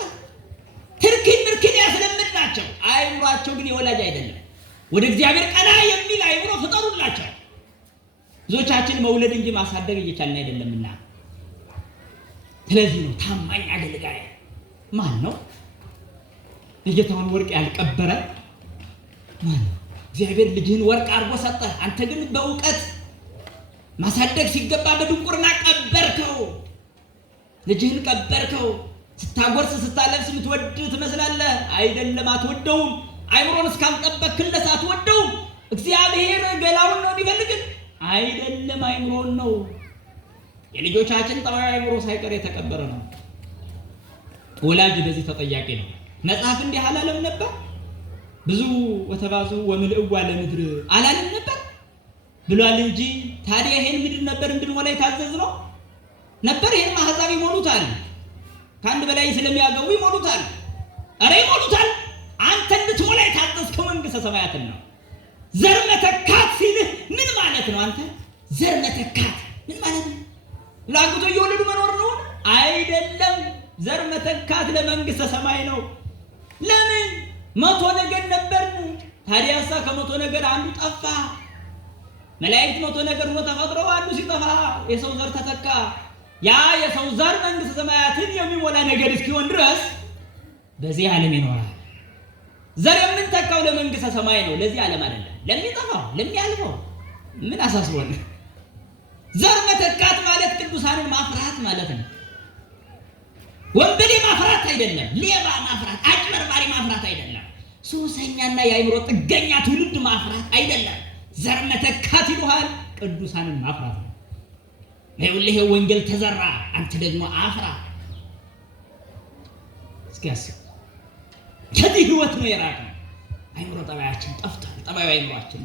ትርኪን ያስለምድ ናቸው። አይምሯቸው ግን የወላጅ አይደለም። ወደ እግዚአብሔር ቀና የሚል አይምሮ ፍጠሩላቸው። ብዙዎቻችን መውለድ እንጂ ማሳደግ እየቻልን አይደለምና፣ ስለዚህ ነው ታማኝ አገልጋይ ማን ነው? የጌታውን ወርቅ ያልቀበረ ማን ነው? እግዚአብሔር ልጅህን ወርቅ አድርጎ ሰጠህ፣ አንተ ግን በእውቀት ማሳደግ ሲገባ በድንቁርና ቀበርከው። ልጅህን ቀበርከው። ስታጎርስ ስታለብስ የምትወድ ትመስላለህ፣ አይደለም፣ አትወደውም። አይምሮን እስካልጠበክለት አትወደውም። እግዚአብሔር ገላውን ነው የሚፈልግን፣ አይደለም አይምሮን ነው። የልጆቻችን ጠባይ አይምሮ ሳይቀር የተቀበረ ነው። ወላጅ በዚህ ተጠያቂ ነው። መጽሐፍ እንዲህ አላለም ነበር? ብዙ ወተባዙ ወምልእዋ ለምድር አላለም ነበር ብሏል እንጂ ታዲያ ይሄን ምድር ነበር እንድንሞላ የታዘዝነው ነበር? ይሄን አሕዛብ ይሞሉታል፣ ከአንድ በላይ ስለሚያገቡ ይሞሉታል። ኧረ ይሞሉታል። አንተ እንድትሞላ የታዘዝከው መንግሥተ ሰማያትን ነው። ዘር መተካት ሲልህ ምን ማለት ነው? አንተ ዘር መተካት ምን ማለት ነው? ላግቶ እየወለዱ መኖር ነው አይደለም። ዘር መተካት ለመንግስተ ሰማይ ነው። ለምን 100 ነገድ ነበርን? ታዲያሳ ከ100 ነገድ አንዱ ጠፋ። መላእክት 100 ነገድ ሆኖ ተፈጥረው አንዱ ሲጠፋ የሰው ዘር ተተካ። ያ የሰው ዘር መንግስተ ሰማያትን የሚሞላ ነገድ እስኪሆን ድረስ በዚህ ዓለም ይኖራል። ዘር የምንተካው ለመንግስተ ሰማይ ነው፣ ለዚህ ዓለም አይደለም። ለሚጠፋው ለሚያልፈው ምን አሳስቦን? ዘር መተካት ማለት ቅዱሳንን ማፍራት ማለት ነው። ወንበዴ ማፍራት አይደለም፣ ሌባ ማፍራት፣ አጭበርባሪ ማፍራት አይደለም፣ ሱሰኛና የአእምሮ ጥገኛ ትውልድ ማፍራት አይደለም። ዘር መተካት ይሉሃል ቅዱሳንን ማፍራት ነው። ይሄ ወንጌል ተዘራ፣ አንተ ደግሞ አፍራ። እስኪ አስብ። ከዚህ ህይወት ነው የራቅነው። አእምሮ ጠባያችን ጠፍቷል። ጠባዩ አእምሮአችን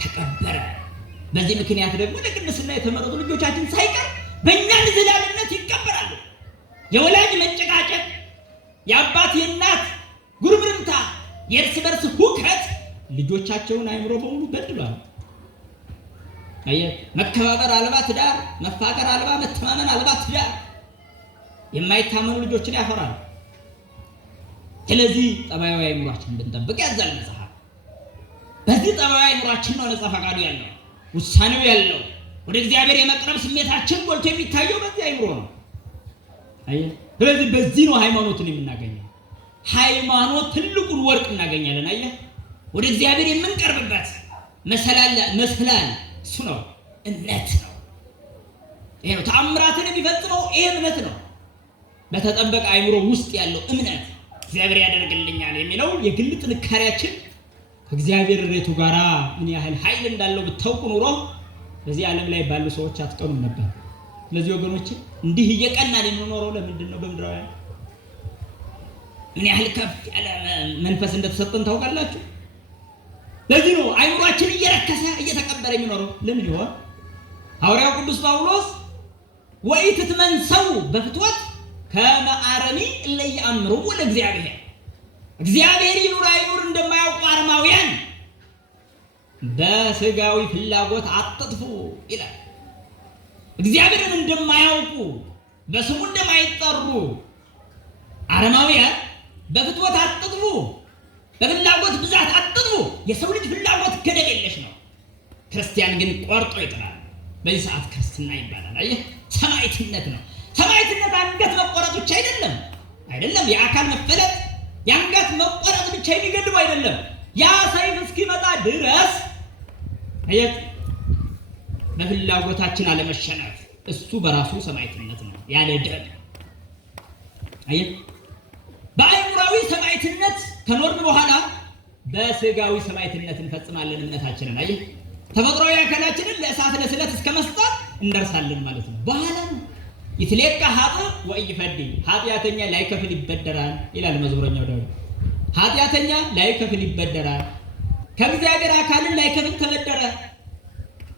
ተቀበረ። በዚህ ምክንያት ደግሞ ለቅድስና የተመረጡ ልጆቻችን ሳይቀር በእኛ ንዝህላልነት ይቀበራሉ። የወላጅ መጨቃጨቅ፣ የአባት የእናት ጉርምርምታ፣ የእርስ በርስ ሁከት ልጆቻቸውን አእምሮ በሙሉ በድሏል። አየህ፣ መከባበር አልባ ትዳር፣ መፋቀር አልባ፣ መተማመን አልባ ትዳር የማይታመኑ ልጆችን ያፈራል። ስለዚህ ጠባያዊ አእምሮአችን እንድንጠብቅ ያዛል መጽሐፍ። በዚህ ጠባያዊ አእምሮአችን ነው ነፃ ፈቃዱ ያለው፣ ውሳኔው ያለው። ወደ እግዚአብሔር የመቅረብ ስሜታችን ጎልቶ የሚታየው በዚህ አእምሮ ነው። አየህ፣ ስለዚህ በዚህ ነው ሃይማኖትን የምናገኘው። ሃይማኖት ትልቁን ወርቅ እናገኛለን። አየህ፣ ወደ እግዚአብሔር የምንቀርብበት መሰላል እሱ ነው፣ እምነት ነው። ይሄ ነው ተአምራትን የሚፈጽመው፣ ይሄ እምነት ነው። በተጠበቀ አእምሮ ውስጥ ያለው እምነት እግዚአብሔር ያደርግልኛል የሚለው የግል ጥንካሬያችን ከእግዚአብሔር ሬቱ ጋራ ምን ያህል ኃይል እንዳለው ብታውቁ ኑሮ በዚህ ዓለም ላይ ባሉ ሰዎች አትቀኑም ነበር። ስለዚህ ወገኖች እንዲህ እየቀናን የምንኖረው ለምንድን ነው? በምድራዊ ምን ያህል ከፍ ያለ መንፈስ እንደተሰጠን ታውቃላችሁ? ለዚህ ነው አእምሮአችን እየረከሰ እየተቀበረ የሚኖረው። ለምን ይሆን? ሐዋርያው ቅዱስ ጳውሎስ ወኢትትመንሰው በፍትወት ከመ አረሚ እለ ይአምሩ ለእግዚአብሔር፣ እግዚአብሔር ይኑር አይኑር እንደማያውቁ አረማውያን በስጋዊ ፍላጎት አትጥፉ ይላል። እግዚአብሔርን እንደማያውቁ በስሙ እንደማይጠሩ አረማውያን በፍትወት አትጥፉ፣ በፍላጎት ብዛት አትጥፉ። የሰው ልጅ ፍላጎት ገደብ የለሽ ነው። ክርስቲያን ግን ቆርጦ ይጥላል። በዚህ ሰዓት ክርስትና ይባላል። አየህ፣ ሰማዕትነት ነው። ሰማዕትነት አንገት መቆረጥ ብቻ አይደለም። የአካል መፈለጥ የአንገት መቆረጥ ብቻ የሚገድበው አይደለም። ያ ሰይፍ እስኪመጣ ድረስ አየህ፣ በፍላጎታችን አለመሸነፍ እሱ በራሱ ሰማዕትነት ነው፣ ያለ ደም። አየህ፣ በአእምሯዊ ሰማዕትነት ከኖርን በኋላ በስጋዊ ሰማዕትነት እንፈጽማለን እምነታችንን። አየህ፣ ተፈጥሯዊ አካላችንን ለእሳት ለስለት እስከ መስጠት እንደርሳለን ማለት ነው። በኋላ ነው ይትሌቃ ኃጥእ ወኢይፈዲ፣ ኃጢአተኛ ላይከፍል ይበደራል ይላል መዝሙረኛው ዳዊት። ኃጢአተኛ ላይከፍል ይበደራል። ከእግዚአብሔር አካልን ላይከፍል ተበደረ።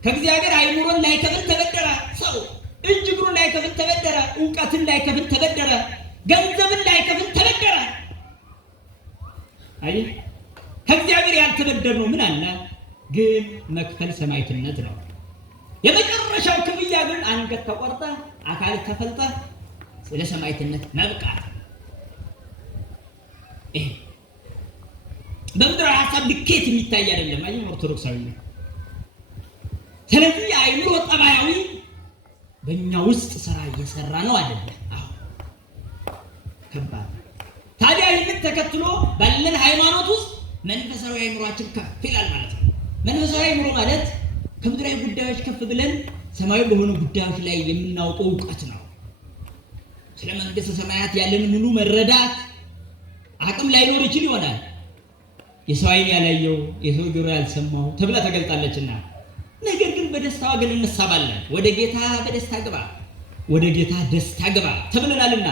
ከእግዚአብሔር አእምሮን ላይከፍል ተበደረ። ሰው እጅ እግሩን ላይከፍል ተበደረ። እውቀትን ላይከፍል ተበደረ። ገንዘብን ላይከፍል ተበደረ። አይ ከእግዚአብሔር ያልተበደርነው ምን አለ? ግን መክፈል ሰማዕትነት ነው። የመጨረሻው ክፍያ ግን አንገት ተቆርጠ አካል ተፈልጠ ስለ ሰማዕትነት መብቃት። ይሄ በምድራዊ ሀሳብ ልኬት የሚታይ አይደለም። አይ ኦርቶዶክሳዊ ነው። ስለዚህ የአእምሮ ጠባያዊ በእኛ ውስጥ ስራ እየሰራ ነው አይደለም? አዎ፣ ከባድ። ታዲያ ይህንን ተከትሎ ባለን ሃይማኖት ውስጥ መንፈሳዊ አእምሮአችን ከፍ ይላል ማለት ነው። መንፈሳዊ አእምሮ ማለት ከምድራዊ ጉዳዮች ከፍ ብለን ሰማያዊ በሆኑ ጉዳዮች ላይ የምናውቀው እውቀት ነው። ስለ መንግስተ ሰማያት ያለን ሙሉ መረዳት አቅም ላይኖር ይችል ይሆናል። የሰው ዓይን ያላየው የሰው ጆሮ ያልሰማው ተብላ ተገልጣለችና፣ ነገር ግን በደስታ ወገን እንሳባለን። ወደ ጌታ በደስታ ግባ፣ ወደ ጌታ ደስታ ግባ ተብለናልና፣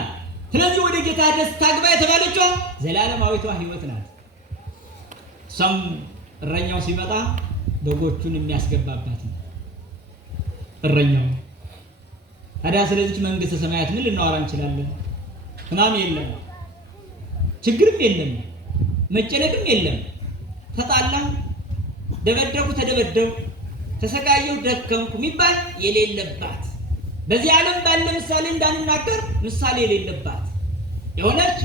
ስለዚህ ወደ ጌታ ደስታ ግባ የተባለችው ዘላለማዊቷ ሕይወት ናት። ሰም እረኛው ሲመጣ በጎቹን የሚያስገባባት ነው እረኛው። ታዲያ ስለዚህ መንግስተ ሰማያት ምን ልናወራ እንችላለን? ሕማም የለም፣ ችግርም የለም፣ መጨነቅም የለም። ተጣላ ደበደቡ ተደበደቡ፣ ተሰቃየው ደከምኩ የሚባል የሌለባት በዚህ ዓለም ባለ ምሳሌ እንዳንናገር ምሳሌ የሌለባት የሆነች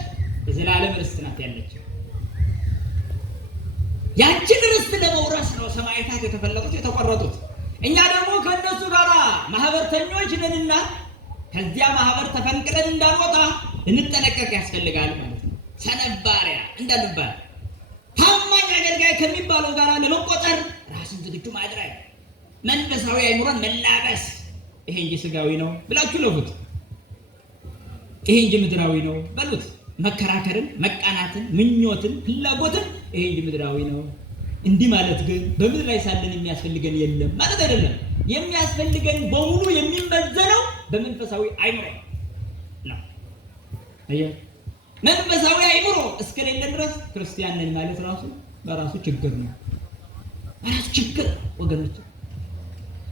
የዘላለም ርስት ናት ያለች። ያችን ርስት ለመውረስ ነው ሰማዕታት የተፈለጉት የተቆረጡት። እኛ ደግሞ ከእነሱ ጋር ማህበርተኞች ነንና ከዚያ ማህበር ተፈንቅለን እንዳንወጣ እንጠነቀቅ ያስፈልጋል ማለት ነው። ሰነባሪያ እንዳንባል ታማኝ አገልጋይ ከሚባለው ጋር ለመቆጠር ራስን ዝግጁ ማድረግ፣ መንፈሳዊ አይምሮን መላበስ። ይሄ እንጂ ስጋዊ ነው ብላችሁ ለፉት፣ ይሄ እንጂ ምድራዊ ነው በሉት። መከራከርን፣ መቃናትን፣ ምኞትን፣ ፍላጎትን ይሄ እንጂ ምድራዊ ነው። እንዲህ ማለት ግን በምድር ላይ ሳለን የሚያስፈልገን የለም ማለት አይደለም። የሚያስፈልገን በሙሉ የሚመዘነው በመንፈሳዊ አይምሮ ነው። አየህ፣ መንፈሳዊ አይምሮ እስከሌለን ድረስ ክርስቲያን ነን ማለት ራሱ በራሱ ችግር ነው፣ በራሱ ችግር ወገኖች።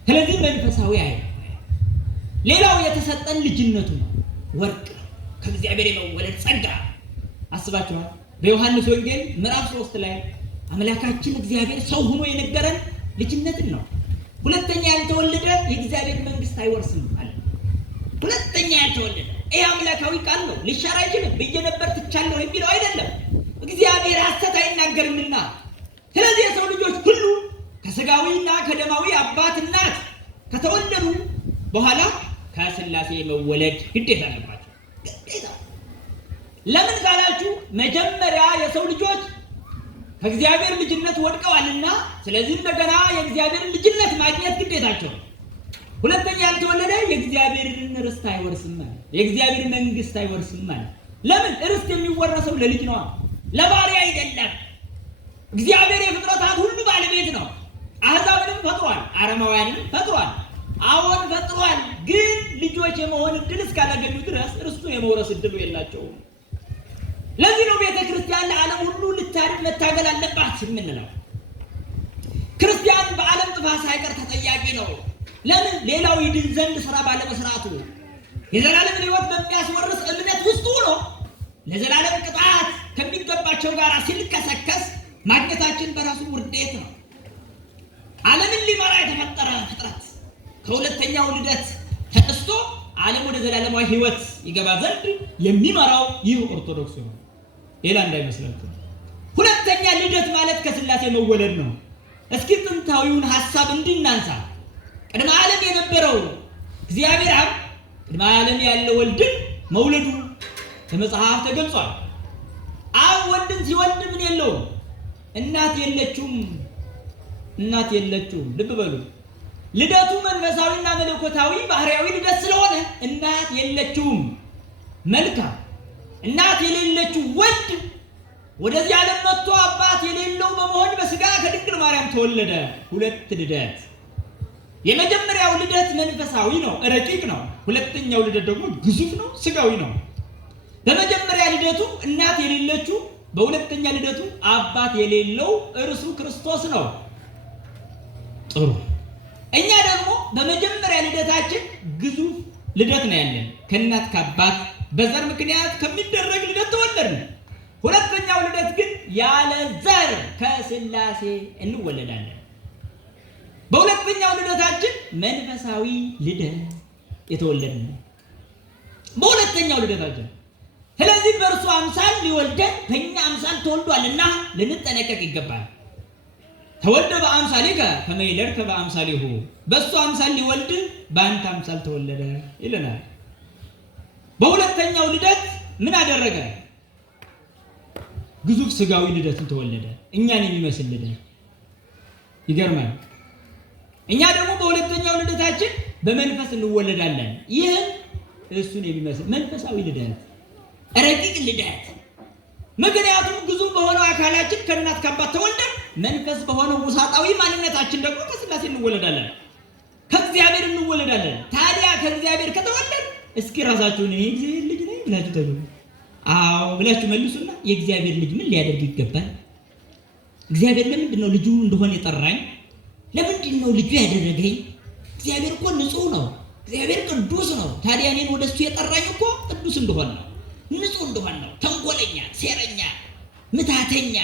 ስለዚህ መንፈሳዊ አይምሮ ሌላው የተሰጠን ልጅነቱ ነው፣ ወርቅ ነው፣ ከእግዚአብሔር የመወለድ ጸጋ። አስባችኋል? በዮሐንስ ወንጌል ምዕራፍ 3 ላይ አምላካችን እግዚአብሔር ሰው ሆኖ የነገረን ልጅነትን ነው። ሁለተኛ ያልተወለደ የእግዚአብሔር መንግስት አይወርስም አለ። ሁለተኛ ያልተወለደ ይህ አምላካዊ ቃል ነው፣ ሊሻር አይችልም። ብዬ ነበር ትቻለሁ የሚለው አይደለም። እግዚአብሔር ሐሰት አይናገርምና። ስለዚህ የሰው ልጆች ሁሉ ከስጋዊና ከደማዊ አባት እናት ከተወለዱ በኋላ ከሥላሴ መወለድ ግዴታ አለባቸው። ግዴታ ለምን ካላችሁ መጀመሪያ የሰው ልጆች ከእግዚአብሔር ልጅነት ወድቀዋልና፣ ስለዚህ እንደገና የእግዚአብሔር ልጅነት ማግኘት ግዴታቸው ነው። ሁለተኛ ያልተወለደ የእግዚአብሔርን ርስት አይወርስም ማለት፣ የእግዚአብሔር መንግስት አይወርስም ማለት። ለምን? ርስት የሚወረሰው ለልጅ ነው፣ ለባሪያ አይደለም። እግዚአብሔር የፍጥረታት ሁሉ ባለቤት ነው። አሕዛብንም ፈጥሯል፣ አረማውያንም ፈጥሯል፣ አዎን ፈጥሯል። ግን ልጆች የመሆን እድል እስካላገኙ ድረስ ርስቱን የመውረስ እድሉ የላቸውም። ለዚህ ነው ቤተ ክርስቲያን ለዓለም ሁሉ ልታድግ መታገል አለባት የምንለው። ክርስቲያን በዓለም ጥፋት ሳይቀር ተጠያቂ ነው። ለምን? ሌላው ይድን ዘንድ ስራ ባለመስራቱ የዘላለም ሕይወት በሚያስወርስ እምነት ውስጥ ሆኖ ለዘላለም ቅጣት ከሚገባቸው ጋር ሲልከሰከስ ማግኘታችን በራሱ ውርደት ነው። ዓለምን ሊመራ የተፈጠረ ፍጥረት ከሁለተኛው ልደት ተነስቶ ዓለም ወደ ዘላለማዊ ሕይወት ይገባ ዘንድ የሚመራው ይህ ኦርቶዶክስ ነው። ሌላ እንዳይመስላችሁ። ሁለተኛ ልደት ማለት ከሥላሴ መወለድ ነው። እስኪ ጥንታዊውን ሐሳብ እንድናንሳ። ቅድመ ዓለም የነበረው እግዚአብሔር አብ ቅድመ ዓለም ያለ ወልድን መውለዱ በመጽሐፍ ተገልጿል። አብ ወልድን ሲወልድ ምን የለውም? እናት የለችውም። እናት የለችውም። ልብ በሉ። ልደቱ መንፈሳዊና መለኮታዊ ባህሪያዊ ልደት ስለሆነ እናት የለችውም። መልካም። እናት የሌለችው ወልድ ወደዚህ ዓለም መጥቶ አባት የሌለው በመሆን በስጋ ከድንግል ማርያም ተወለደ። ሁለት ልደት። የመጀመሪያው ልደት መንፈሳዊ ነው፣ ረቂቅ ነው። ሁለተኛው ልደት ደግሞ ግዙፍ ነው፣ ስጋዊ ነው። በመጀመሪያ ልደቱ እናት የሌለችው፣ በሁለተኛ ልደቱ አባት የሌለው እርሱ ክርስቶስ ነው። ጥሩ። እኛ ደግሞ በመጀመሪያ ልደታችን ግዙፍ ልደት ነው ያለን። ከእናት ከአባት በዘር ምክንያት ከሚደረግ ልደት ተወለድን። ሁለተኛው ልደት ግን ያለ ዘር ከሥላሴ እንወለዳለን። በሁለተኛው ልደታችን መንፈሳዊ ልደት የተወለድን ነው። በሁለተኛው ልደታችን። ስለዚህ በእርሱ አምሳል ሊወልደን በእኛ አምሳል ተወልዷልና ልንጠነቀቅ ይገባል። ተወልደ በአምሳሊከ ከመ ይለድከ በአምሳሊሁ፣ በእሱ አምሳል ሊወልድ በአንተ አምሳል ተወለደ ይለናል። በሁለተኛው ልደት ምን አደረገ? ግዙፍ ስጋዊ ልደትን ተወለደ፣ እኛን የሚመስል ልደት። ይገርማል። እኛ ደግሞ በሁለተኛው ልደታችን በመንፈስ እንወለዳለን። ይህም እሱን የሚመስል መንፈሳዊ ልደት፣ ረቂቅ ልደት። ምክንያቱም ግዙፍ በሆነው አካላችን ከእናት ከአባት ተወልደን መንፈስ በሆነው ውሳጣዊ ማንነታችን ደግሞ ከሥላሴ እንወለዳለን፣ ከእግዚአብሔር እንወለዳለን። ታዲያ ከእግዚአብሔር ከተወለድ እስኪ ራሳችሁን እኔ እግዚአብሔር ልጅ ነኝ ብላችሁ ተብሉ። አዎ ብላችሁ መልሱና የእግዚአብሔር ልጅ ምን ሊያደርግ ይገባል? እግዚአብሔር ለምንድን ነው ልጁ እንደሆነ የጠራኝ? ለምንድን ነው ልጁ ያደረገኝ? እግዚአብሔር እኮ ንጹሕ ነው። እግዚአብሔር ቅዱስ ነው። ታዲያ እኔን ወደ እሱ የጠራኝ እኮ ቅዱስ እንደሆነ ነው፣ ንጹሕ እንደሆነ ነው። ተንኮለኛ፣ ሴረኛ፣ ምታተኛ፣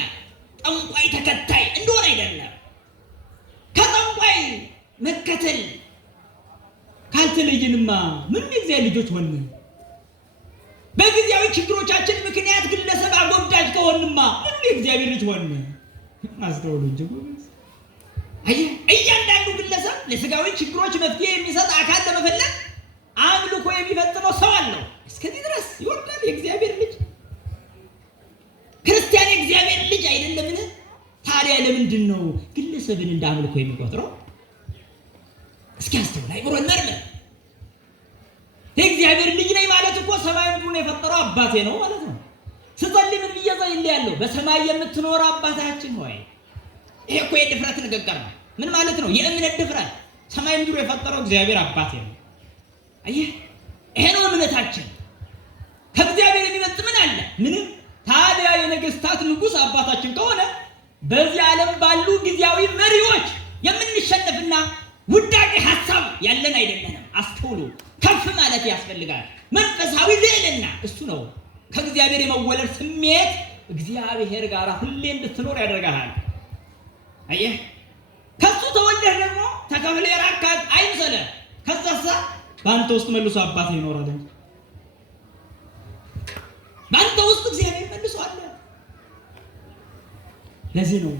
ጠንቋይ ተከታይ እንደሆነ አይደለም። መከተል ካልተለየንማ ምን የእግዚአብሔር ልጆች ሆነ? በጊዜያዊ ችግሮቻችን ምክንያት ግለሰብ አጎብዳጅ ከሆንማ ምን የእግዚአብሔር ልጅ ሆነ? አስተውሉ እንጂ አየህ፣ እያንዳንዱ ግለሰብ ለስጋዊ ችግሮች መፍትሄ የሚሰጥ አካል ለመፈለግ አምልኮ የሚፈጽመው ሰው አለው። እስከዚህ ድረስ ይወርዳል የእግዚአብሔር ልጅ። ክርስቲያን የእግዚአብሔር ልጅ አይደለምን? ታዲያ ለምንድን ነው ግለሰብን እንደ አምልኮ የሚቆጥረው? እስኪ አስተውል፣ አይምሮ እናርመን። የእግዚአብሔር ልጅ ነኝ ማለት እኮ ሰማይ ምድሩን የፈጠረው አባቴ ነው ማለት ነው። ስጸልይ ምን ብዬ ጸልያለሁ? በሰማይ የምትኖር አባታችን ሆይ። ይሄ እኮ የድፍረት ንግግር ነው። ምን ማለት ነው? የእምነት ድፍረት። ሰማይ ምድሩ የፈጠረው እግዚአብሔር አባቴ ነው። አየህ፣ ይሄ ነው እምነታችን። ከእግዚአብሔር የሚበልጥ ምን አለ? ምንም። ታዲያ የነገስታት ንጉሥ አባታችን ከሆነ በዚህ ዓለም ባሉ ጊዜያዊ መሪዎች የምንሸነፍና ውዳቂ ሐሳብ ያለን አይደለንም። አስተውሉ። ከፍ ማለት ያስፈልጋል። መንፈሳዊ ልዕልና እሱ ነው። ከእግዚአብሔር የመወለድ ስሜት እግዚአብሔር ጋር ሁሌ እንድትኖር ያደርጋል። አየህ፣ ከሱ ተወልደህ ደግሞ ተከፍለ የራካት አይምሰልህ። ከዛሳ በአንተ ውስጥ መልሶ አባት ይኖራል እንጂ በአንተ ውስጥ እግዚአብሔር መልሶ አለ። ለዚህ ነው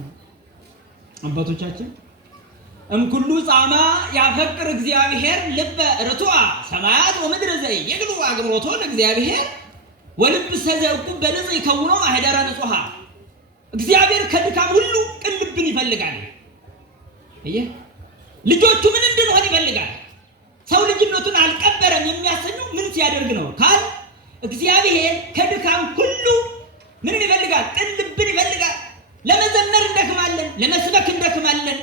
አባቶቻችን እምኩሉ ጻማ ያፈቅር እግዚአብሔር ልበ ርቱዐ ሰማያት ወምድር ዘይግሉ አግብሮቶ ለእግዚአብሔር ወልብ ሰዘቁ በንጽ ይከውኖ ማህደረ ንጹሃ። እግዚአብሔር ከድካም ሁሉ ቅን ልብን ይፈልጋል። አየህ፣ ልጆቹ ምን እንድንሆን ይፈልጋል? ሰው ልጅነቱን አልቀበረም የሚያሰኘው ምን ሲያደርግ ነው ካል እግዚአብሔር ከድካም ሁሉ ምን ይፈልጋል? ቅን ልብን ይፈልጋል። ለመዘመር እንደክማለን፣ ለመስበክ እንደክማለን፣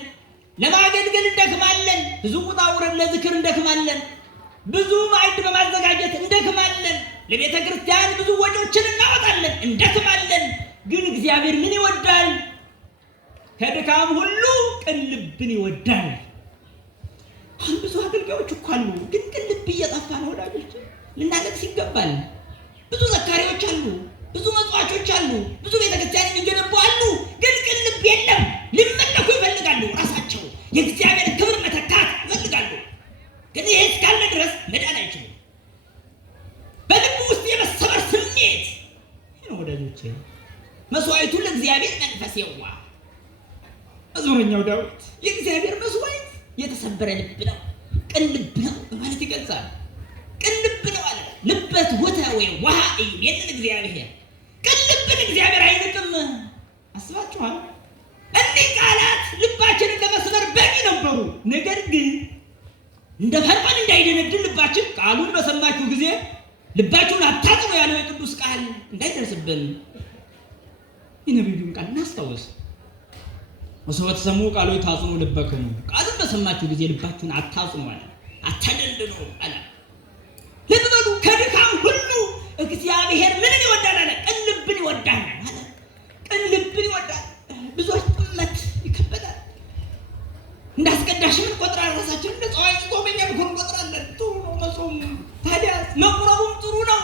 ለማገልገል እንደክማለን፣ ብዙ ቁጣ ውረድ ለዝክር እንደክማለን፣ ብዙ ማዕድ በማዘጋጀት እንደክማለን፣ ለቤተ ክርስቲያን ብዙ ወጪዎችን እናወጣለን፣ እንደክማለን። ግን እግዚአብሔር ምን ይወዳል? ከድካም ሁሉ ቅን ልብን ይወዳል። አሁን ብዙ አገልጋዮች እኮ አሉ፣ ግን ቅን ልብ እየጠፋ ነው። ወዳጆች ልናለቅስ ይገባል። ብዙ ዘካሪዎች አሉ፣ ብዙ መጽዋቾች አሉ፣ ብዙ ቤተክርስቲያን የሚገነቡ አሉ፣ ግን ቅን ልብ የለም። ሊመለኩ ይፈልጋሉ፣ ራሳቸው የእግዚአብሔር ክብር መተካት ይፈልጋሉ። ግን ይሄ እስካለ ድረስ መዳን አይችሉም። በልቡ ውስጥ የመሰበር ስሜት ነው። ወዳጆቼ መስዋዕቱ ለእግዚአብሔር መንፈስ የዋ መዝሙረኛው ዳዊት የእግዚአብሔር መስዋዕት የተሰበረ ልብ ነው፣ ቅን ልብ ነው በማለት ይገልጻል። ቅን ልብ ነው አለ። ልበት ወተ ወይ ዋሃ ይሄንን እግዚአብሔር ቅን ልብን እግዚአብሔር አይንቅም። አስባችኋል? እኒህ ቃላት ልባችንን ለመስበር በቂ ነበሩ። ነገር ግን እንደ ፈርዖን እንዳይደነድን ልባችን ቃሉን በሰማችሁ ጊዜ ልባችሁን አታጥኑ ያለው የቅዱስ ቃል እንዳይደርስብን የነቢዩን ቃል እናስታውስ። ወሰወት ሰሙ ቃሉ ታጽኑ ልበክሙ፣ ቃሉን በሰማችሁ ጊዜ ልባችሁን አታጽኑ አለ፣ አታደንድኑ አለ። ልብ በሉ፣ ከድካም ሁሉ እግዚአብሔር ምንን ይወዳል አለ? ቅን ልብን ይወዳል አለ። ቅን ልብን ይወዳል። ብዙዎች ጥመት ይከበዳል። እንዳስቀዳሽ ምን ቆጥራለን? ራሳችን እንደ ጸዋይ ጾመኛ ብኮን ቆጥራለን። ጥሩ ነው መጾም፣ ታዲያ መቁረቡም ጥሩ ነው።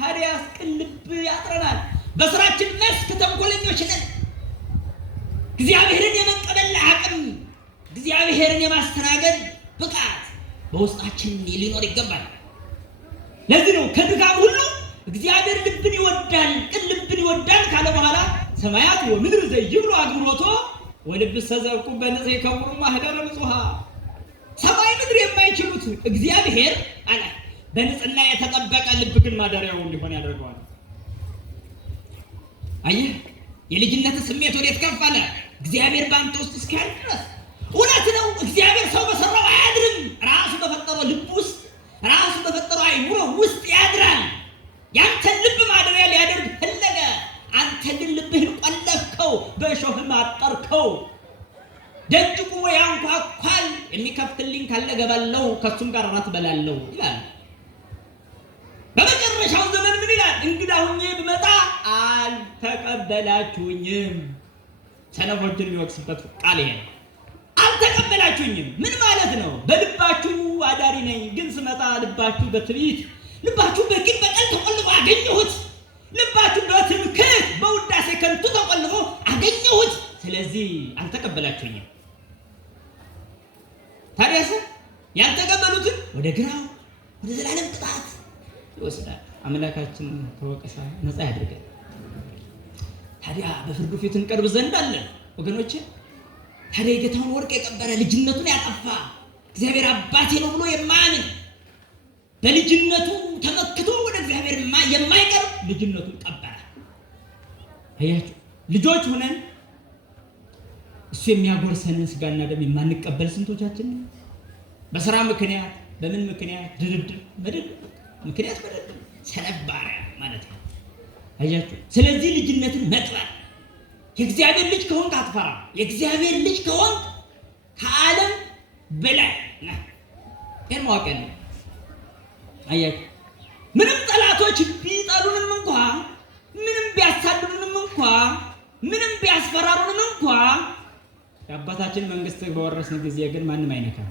ታዲያ ቅን ልብ ያጥረናል። በስራችን መስክ ተንኮለኞች ነን። እግዚአብሔርን የመቀበል አቅም፣ እግዚአብሔርን የማስተናገድ ብቃት በውስጣችን ሊኖር ይገባል። ለዚህ ነው ከድካም ሁሉ እግዚአብሔር ልብን ይወዳል፣ ቅን ልብን ይወዳል ካለ በኋላ ሰማያት ወምድር ዘይብሉ አግብሮቶ ወልብ ሰዘቁ በንጽህ ይከውኑ ማህደረ ንጹሃ። ሰማይ ምድር የማይችሉት እግዚአብሔር አለ በንጽህና የተጠበቀ ልብ ግን ማደሪያው እንዲሆን ያደርገዋል። አየህ፣ የልጅነት ስሜት ወዴት ከፍ አለ? እግዚአብሔር በአንተ ውስጥ እስኪያል ድረስ። እውነት ነው፣ እግዚአብሔር ሰው በሰራው አያድርም። ራሱ በፈጠረው ልብ ውስጥ፣ ራሱ በፈጠረው አይምሮ ውስጥ ያድራል። ያንተን ልብ ማደሪያ ሊያደርግ ፈለገ። አንተ ግን ልብህን ቆለፍከው፣ በእሾህም አጠርከው። ደጅ ቆሞ ያንኳኳል፣ የሚከፍትልኝ ካለ እገባለሁ፣ ከሱም ጋር እራት እበላለሁ ይላል። በመጨረሻው ዘመን ምን ይላል? እንግዳ ሁኜ ብመጣ አልተቀበላችሁኝም። ሰነፎችን የሚወቅስበት ቃል ይሄ ነው። አልተቀበላችሁኝም ምን ማለት ነው? በልባችሁ አዳሪ ነኝ፣ ግን ስመጣ ልባችሁ በትዕቢት፣ ልባችሁ በቂም በቀል ተቆልፎ አገኘሁት። ልባችሁ በትምክህት በውዳሴ ከንቱ ተቆልፎ አገኘሁት። ስለዚህ አልተቀበላችሁኝም። ታዲያስ ያልተቀበሉትን ወደ ግራው ወደ ዘላለም ቅጣት ይወስዳል። አምላካችን ከወቀሳ ነፃ ያድርገን። ታዲያ በፍርዱ ፊት እንቀርብ ዘንድ አለን ወገኖቼ። ታዲያ የጌታውን ወርቅ የቀበረ ልጅነቱን ያጠፋ እግዚአብሔር አባቴ ነው ብሎ የማያምን በልጅነቱ ተመክቶ ወደ እግዚአብሔር የማይቀርብ ልጅነቱን ቀበረ። አያችሁ ልጆች ሆነን እሱ የሚያጎርሰንን ስጋና ደም የማንቀበል ስንቶቻችን? በስራ ምክንያት በምን ምክንያት? ድርድር መደድ ምክንያት መደድ ሰነባሪያ ማለት ነው። አያችሁ ስለዚህ ልጅነትን መጥራት የእግዚአብሔር ልጅ ከሆንክ አትፈራ። የእግዚአብሔር ልጅ ከሆንክ ከዓለም በላይ ነህ። ይሄን ማወቅ ያለ አያችሁ ምንም ጠላቶች ቢጠሉንም እንኳ ምንም ቢያሳድዱንም እንኳ ምንም ቢያስፈራሩንም እንኳ የአባታችን መንግስት በወረስን ጊዜ ግን ማንም አይነካም።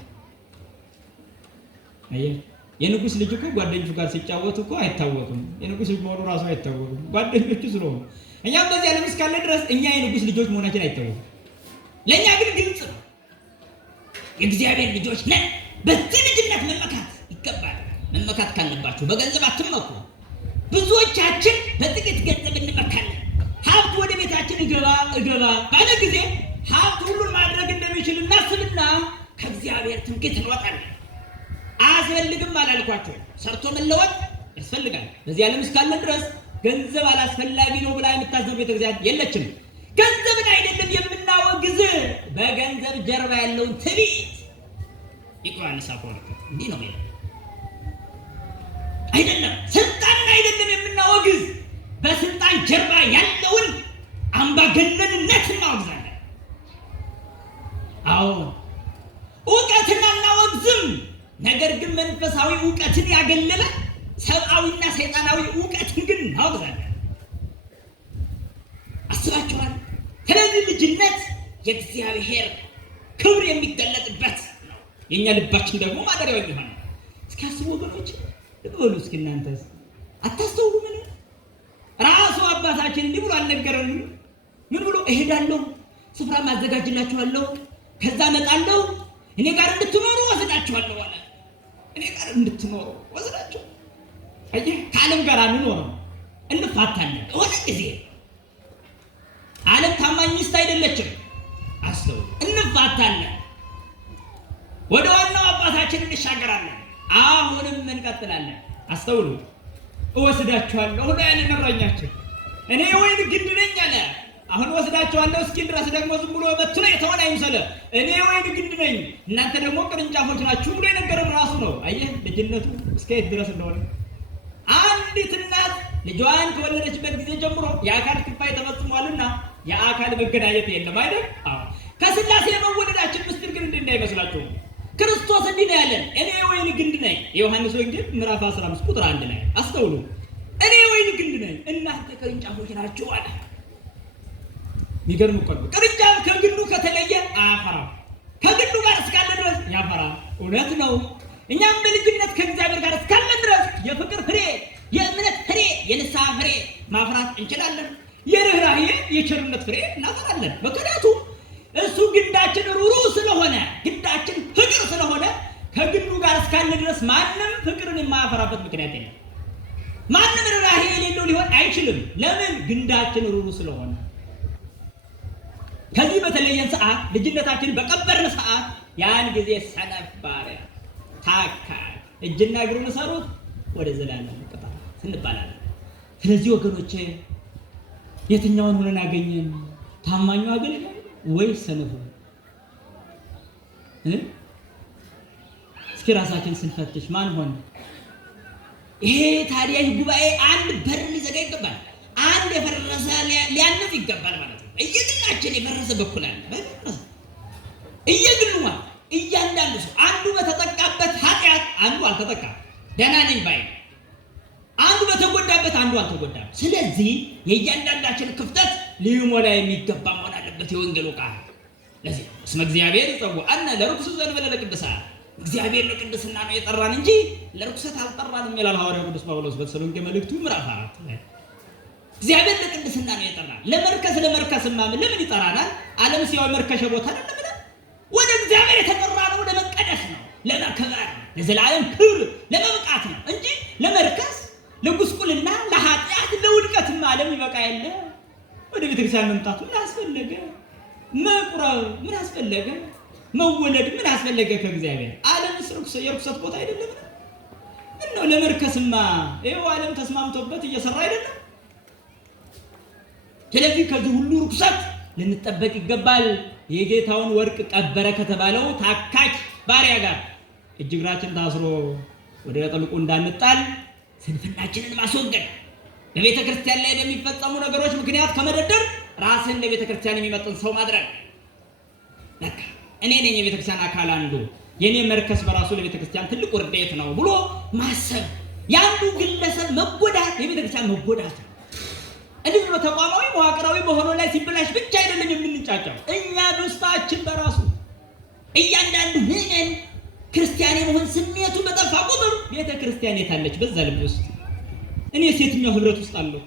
አያችሁ የንጉስ ልጅ እኮ ጓደኞቹ ጋር ሲጫወት እኮ አይታወቅም። የንጉስ ልጅ መሆኑ ራሱ አይታወቅም ጓደኞቹ ስለሆኑ። እኛም በዚህ ዓለም እስካለ ድረስ እኛ የንጉስ ልጆች መሆናችን አይታወቅም። ለእኛ ግን ግልጽ ነው የእግዚአብሔር ልጆች ነን። በዚህ ልጅነት መመካት ይገባል። መመካት ካለባችሁ በገንዘብ አትመኩ። ብዙዎቻችን በጥቂት ገንዘብ እንመካለን። ሀብት ወደ ቤታችን እገባ ባለ ጊዜ ሀብት ሁሉን ማድረግ እንደሚችል እናስብና ከእግዚአብሔር ትምክህት እንወጣለን። አያስፈልግም አላልኳቸው። ሰርቶ መለወጥ ያስፈልጋል። በዚህ ዓለም እስካለን ድረስ ገንዘብ አላስፈላጊ ነው ብላ የምታዘብ ቤተክርስቲያን የለችም። ገንዘብን አይደለም የምናወግዝ በገንዘብ ጀርባ ያለውን ትዕቢት ዮሐንስ አፈወርቅ እንዲህ ነው የሚለው። አይደለም ስልጣንን አይደለም የምናወግዝ በስልጣን ጀርባ ያለውን አምባገነንነት እናወግዛለን። አዎ እውቀትን አናወግዝም። ነገር ግን መንፈሳዊ እውቀትን ያገለለ ሰብአዊና ሰይጣናዊ እውቀትን ግን እናወግዛለን። አስባችኋል? ስለዚህ ልጅነት የእግዚአብሔር ክብር የሚገለጥበት ነው። የእኛ ልባችን ደግሞ ማደሪያው የሚሆን ነው። እስኪ አስቡ ወገኖች፣ ልበሉ እስኪ እናንተስ አታስተውሉ? ምን ራሱ አባታችን እንዲህ ብሎ አልነገረንም? ምን ብሎ እሄዳለሁ፣ ስፍራ ማዘጋጅላችኋለሁ፣ ከዛ እመጣለሁ፣ እኔ ጋር እንድትኖሩ ወስዳችኋለሁ አለ። እኔ ጋር እንድትኖሩ ወስዳችሁ። አየህ ከዓለም ጋር አንኖርም፣ እንፋታለን። ወደ ጊዜ ዓለም ታማኝ ሚስት አይደለችም። አስተውሉ፣ እንፋታለን፣ ወደ ዋናው አባታችን እንሻገራለን። አሁንም እንቀጥላለን። አስተውሉ፣ እወስዳችኋለሁ ነው ያለን እረኛችን። እኔ ወይን ግንድ ነኝ አለ። አሁን ወስዳችኋለሁ እስኪል ድረስ ደግሞ ዝም ብሎ በትሮ የተሆነ አይምሰለ። እኔ ወይን ግንድ ነኝ እናንተ ደግሞ ቅርንጫፎች ናችሁ ብሎ የነገረን ራሱ ነው። አየህ ልጅነቱ እስከየት ድረስ እንደሆነ። አንዲት እናት ልጇን ከወለደችበት ጊዜ ጀምሮ የአካል ክፋይ ተፈጽሟልና የአካል መገናኘት የለም አይደል? ከስላሴ መወለዳችን ምስጢር ግን እንዳይመስላችሁ ክርስቶስ እንዲህ ነው ያለን፣ እኔ ወይን ግንድ ነኝ። የዮሐንስ ወንጌል ምዕራፍ 15 ቁጥር 1 ላይ አስተውሉ። እኔ ወይን ግንድ ነኝ እናንተ ቅርንጫፎች ናችሁ አለ። የሚገርም እኮ ነው። ቅርንጫፍ ከግንዱ ከተለየ አያፈራም። ከግንዱ ጋር እስካለ ድረስ ያፈራል። እውነት ነው። እኛም በልጅነት ከእግዚአብሔር ጋር እስካለ ድረስ የፍቅር ፍሬ፣ የእምነት ፍሬ፣ የንስሐ ፍሬ ማፍራት እንችላለን። የርኅራኄ የቸርነት ፍሬ እናፈራለን። ምክንያቱም እሱ ግንዳችን ሩሩህ ስለሆነ፣ ግንዳችን ፍቅር ስለሆነ ከግንዱ ጋር እስካለ ድረስ ማንም ፍቅርን የማያፈራበት ምክንያት የለም። ማንም ርኅራኄ የሌለው ሊሆን አይችልም። ለምን? ግንዳችን ሩሩህ ስለሆነ። ከዚህ በተለየን ሰዓት ልጅነታችን በቀበርን ሰዓት ያን ጊዜ ሰነፍ ባሪያ፣ ታካይ፣ እጅና እግሩን ሰሩት ወደ ዘላለም ቅጣት እንባላለን። ስለዚህ ወገኖቼ የትኛውን ሆነን አገኘን? ታማኙ አገልጋይ ወይስ ሰነፉ? እስኪ ራሳችን ስንፈትሽ ማን ሆነ? ይሄ ታዲያ ጉባኤ አንድ በር ሊዘጋ ይገባል። አንድ የፈረሰ ሊያንጽ ይገባል ማለት ነው። እየግላችን የፈረሰ በኩል አለ። እየግሉ ማለት እያንዳንዱ ሰው አንዱ በተጠቃበት ኃጢአት አንዱ አልተጠቃም፣ ደህና ነኝ ባይ፣ አንዱ በተጎዳበት አንዱ አልተጎዳም። ስለዚህ የእያንዳንዳችን ክፍተት ሊሞላ የሚገባ መሆን አለበት የወንጌሉ ቃል። ለዚህ እስመ እግዚአብሔር ይጸውዐነ ለርኩስ ዘእንበለ ለቅድሳት፣ እግዚአብሔር ለቅድስና ነው የጠራን እንጂ ለርኩሰት አልጠራንም ይላል ሐዋርያው ቅዱስ ጳውሎስ በተሰሎንቄ መልእክቱ ምዕራፍ 4 ላይ። እግዚአብሔር ለቅድስና ነው የጠራን። ለመርከስማ ለምን ይጠራናል? ዓለም ሲያው መርከሸ ቦታ አይደለም ብለን ወደ እግዚአብሔር የተጠራ ነው ወደ መቀደስ ለመከበር ለዘላለም ክብር ለመብቃት ነው እንጂ ለመርከስ ለጉስቁልና ለኃጢአት ለውድቀትም ዓለም ይበቃ የለ። ወደ ቤተክርስቲያን መምጣቱ ምን አስፈለገ? መቁረብ ምን አስፈለገ? መወለድ ምን አስፈለገ? ከእግዚአብሔር ዓለም የርኩሰት ቦታ አይደለም። ምነው ለመርከስማ ይኸው ዓለም ተስማምቶበት እየሰራ አይደለም። ስለዚህ ከዚህ ሁሉ ርኩሰት ልንጠበቅ ይገባል። የጌታውን ወርቅ ቀበረ ከተባለው ታካች ባሪያ ጋር እጅ እግራችን ታስሮ ወደ ጥልቁ እንዳንጣል ስንፍናችንን ማስወገድ፣ በቤተ ክርስቲያን ላይ በሚፈጸሙ ነገሮች ምክንያት ከመደደር ራስን ለቤተ ክርስቲያን የሚመጥን ሰው ማድረግ። በቃ እኔ ነኝ የቤተ ክርስቲያን አካል አንዱ፣ የኔ መርከስ በራሱ ለቤተ ክርስቲያን ትልቅ ውርደት ነው ብሎ ማሰብ። ያንዱ ግለሰብ መጎዳት የቤተ ክርስቲያን መጎዳት ነው። እንዲህ ብሎ ተቋማዊ መዋቅራዊ በሆነው ላይ ሲበላሽ ብቻ አይደለም የምንጫጫው። እኛ ውስጣችን በራሱ እያንዳንዱ ምዕመን ክርስቲያን የመሆን ስሜቱ በጠፋ ቁጥር ቤተ ክርስቲያን የታለች? በዛ ልብ ውስጥ እኔ የትኛው ህብረት ውስጥ አለሁ?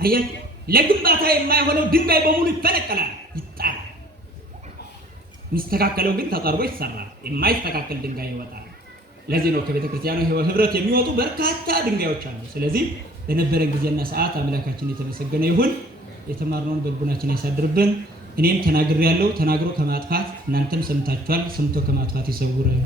አያችሁ፣ ለግንባታ የማይሆነው ድንጋይ በሙሉ ይፈነቀላል፣ ይጣላል። የሚስተካከለው ግን ተጠርቦ ይሰራል። የማይስተካከል ድንጋይ ይወጣል። ለዚህ ነው ከቤተ ክርስቲያኑ ህብረት የሚወጡ በርካታ ድንጋዮች አሉ። ስለዚህ ለነበረን ጊዜና ሰዓት አምላካችን የተመሰገነ ይሁን። የተማርነውን በልቡናችን ያሳድርብን። እኔም ተናግሬያለሁ። ተናግሮ ከማጥፋት እናንተም ሰምታችኋል። ሰምቶ ከማጥፋት ይሰውረን።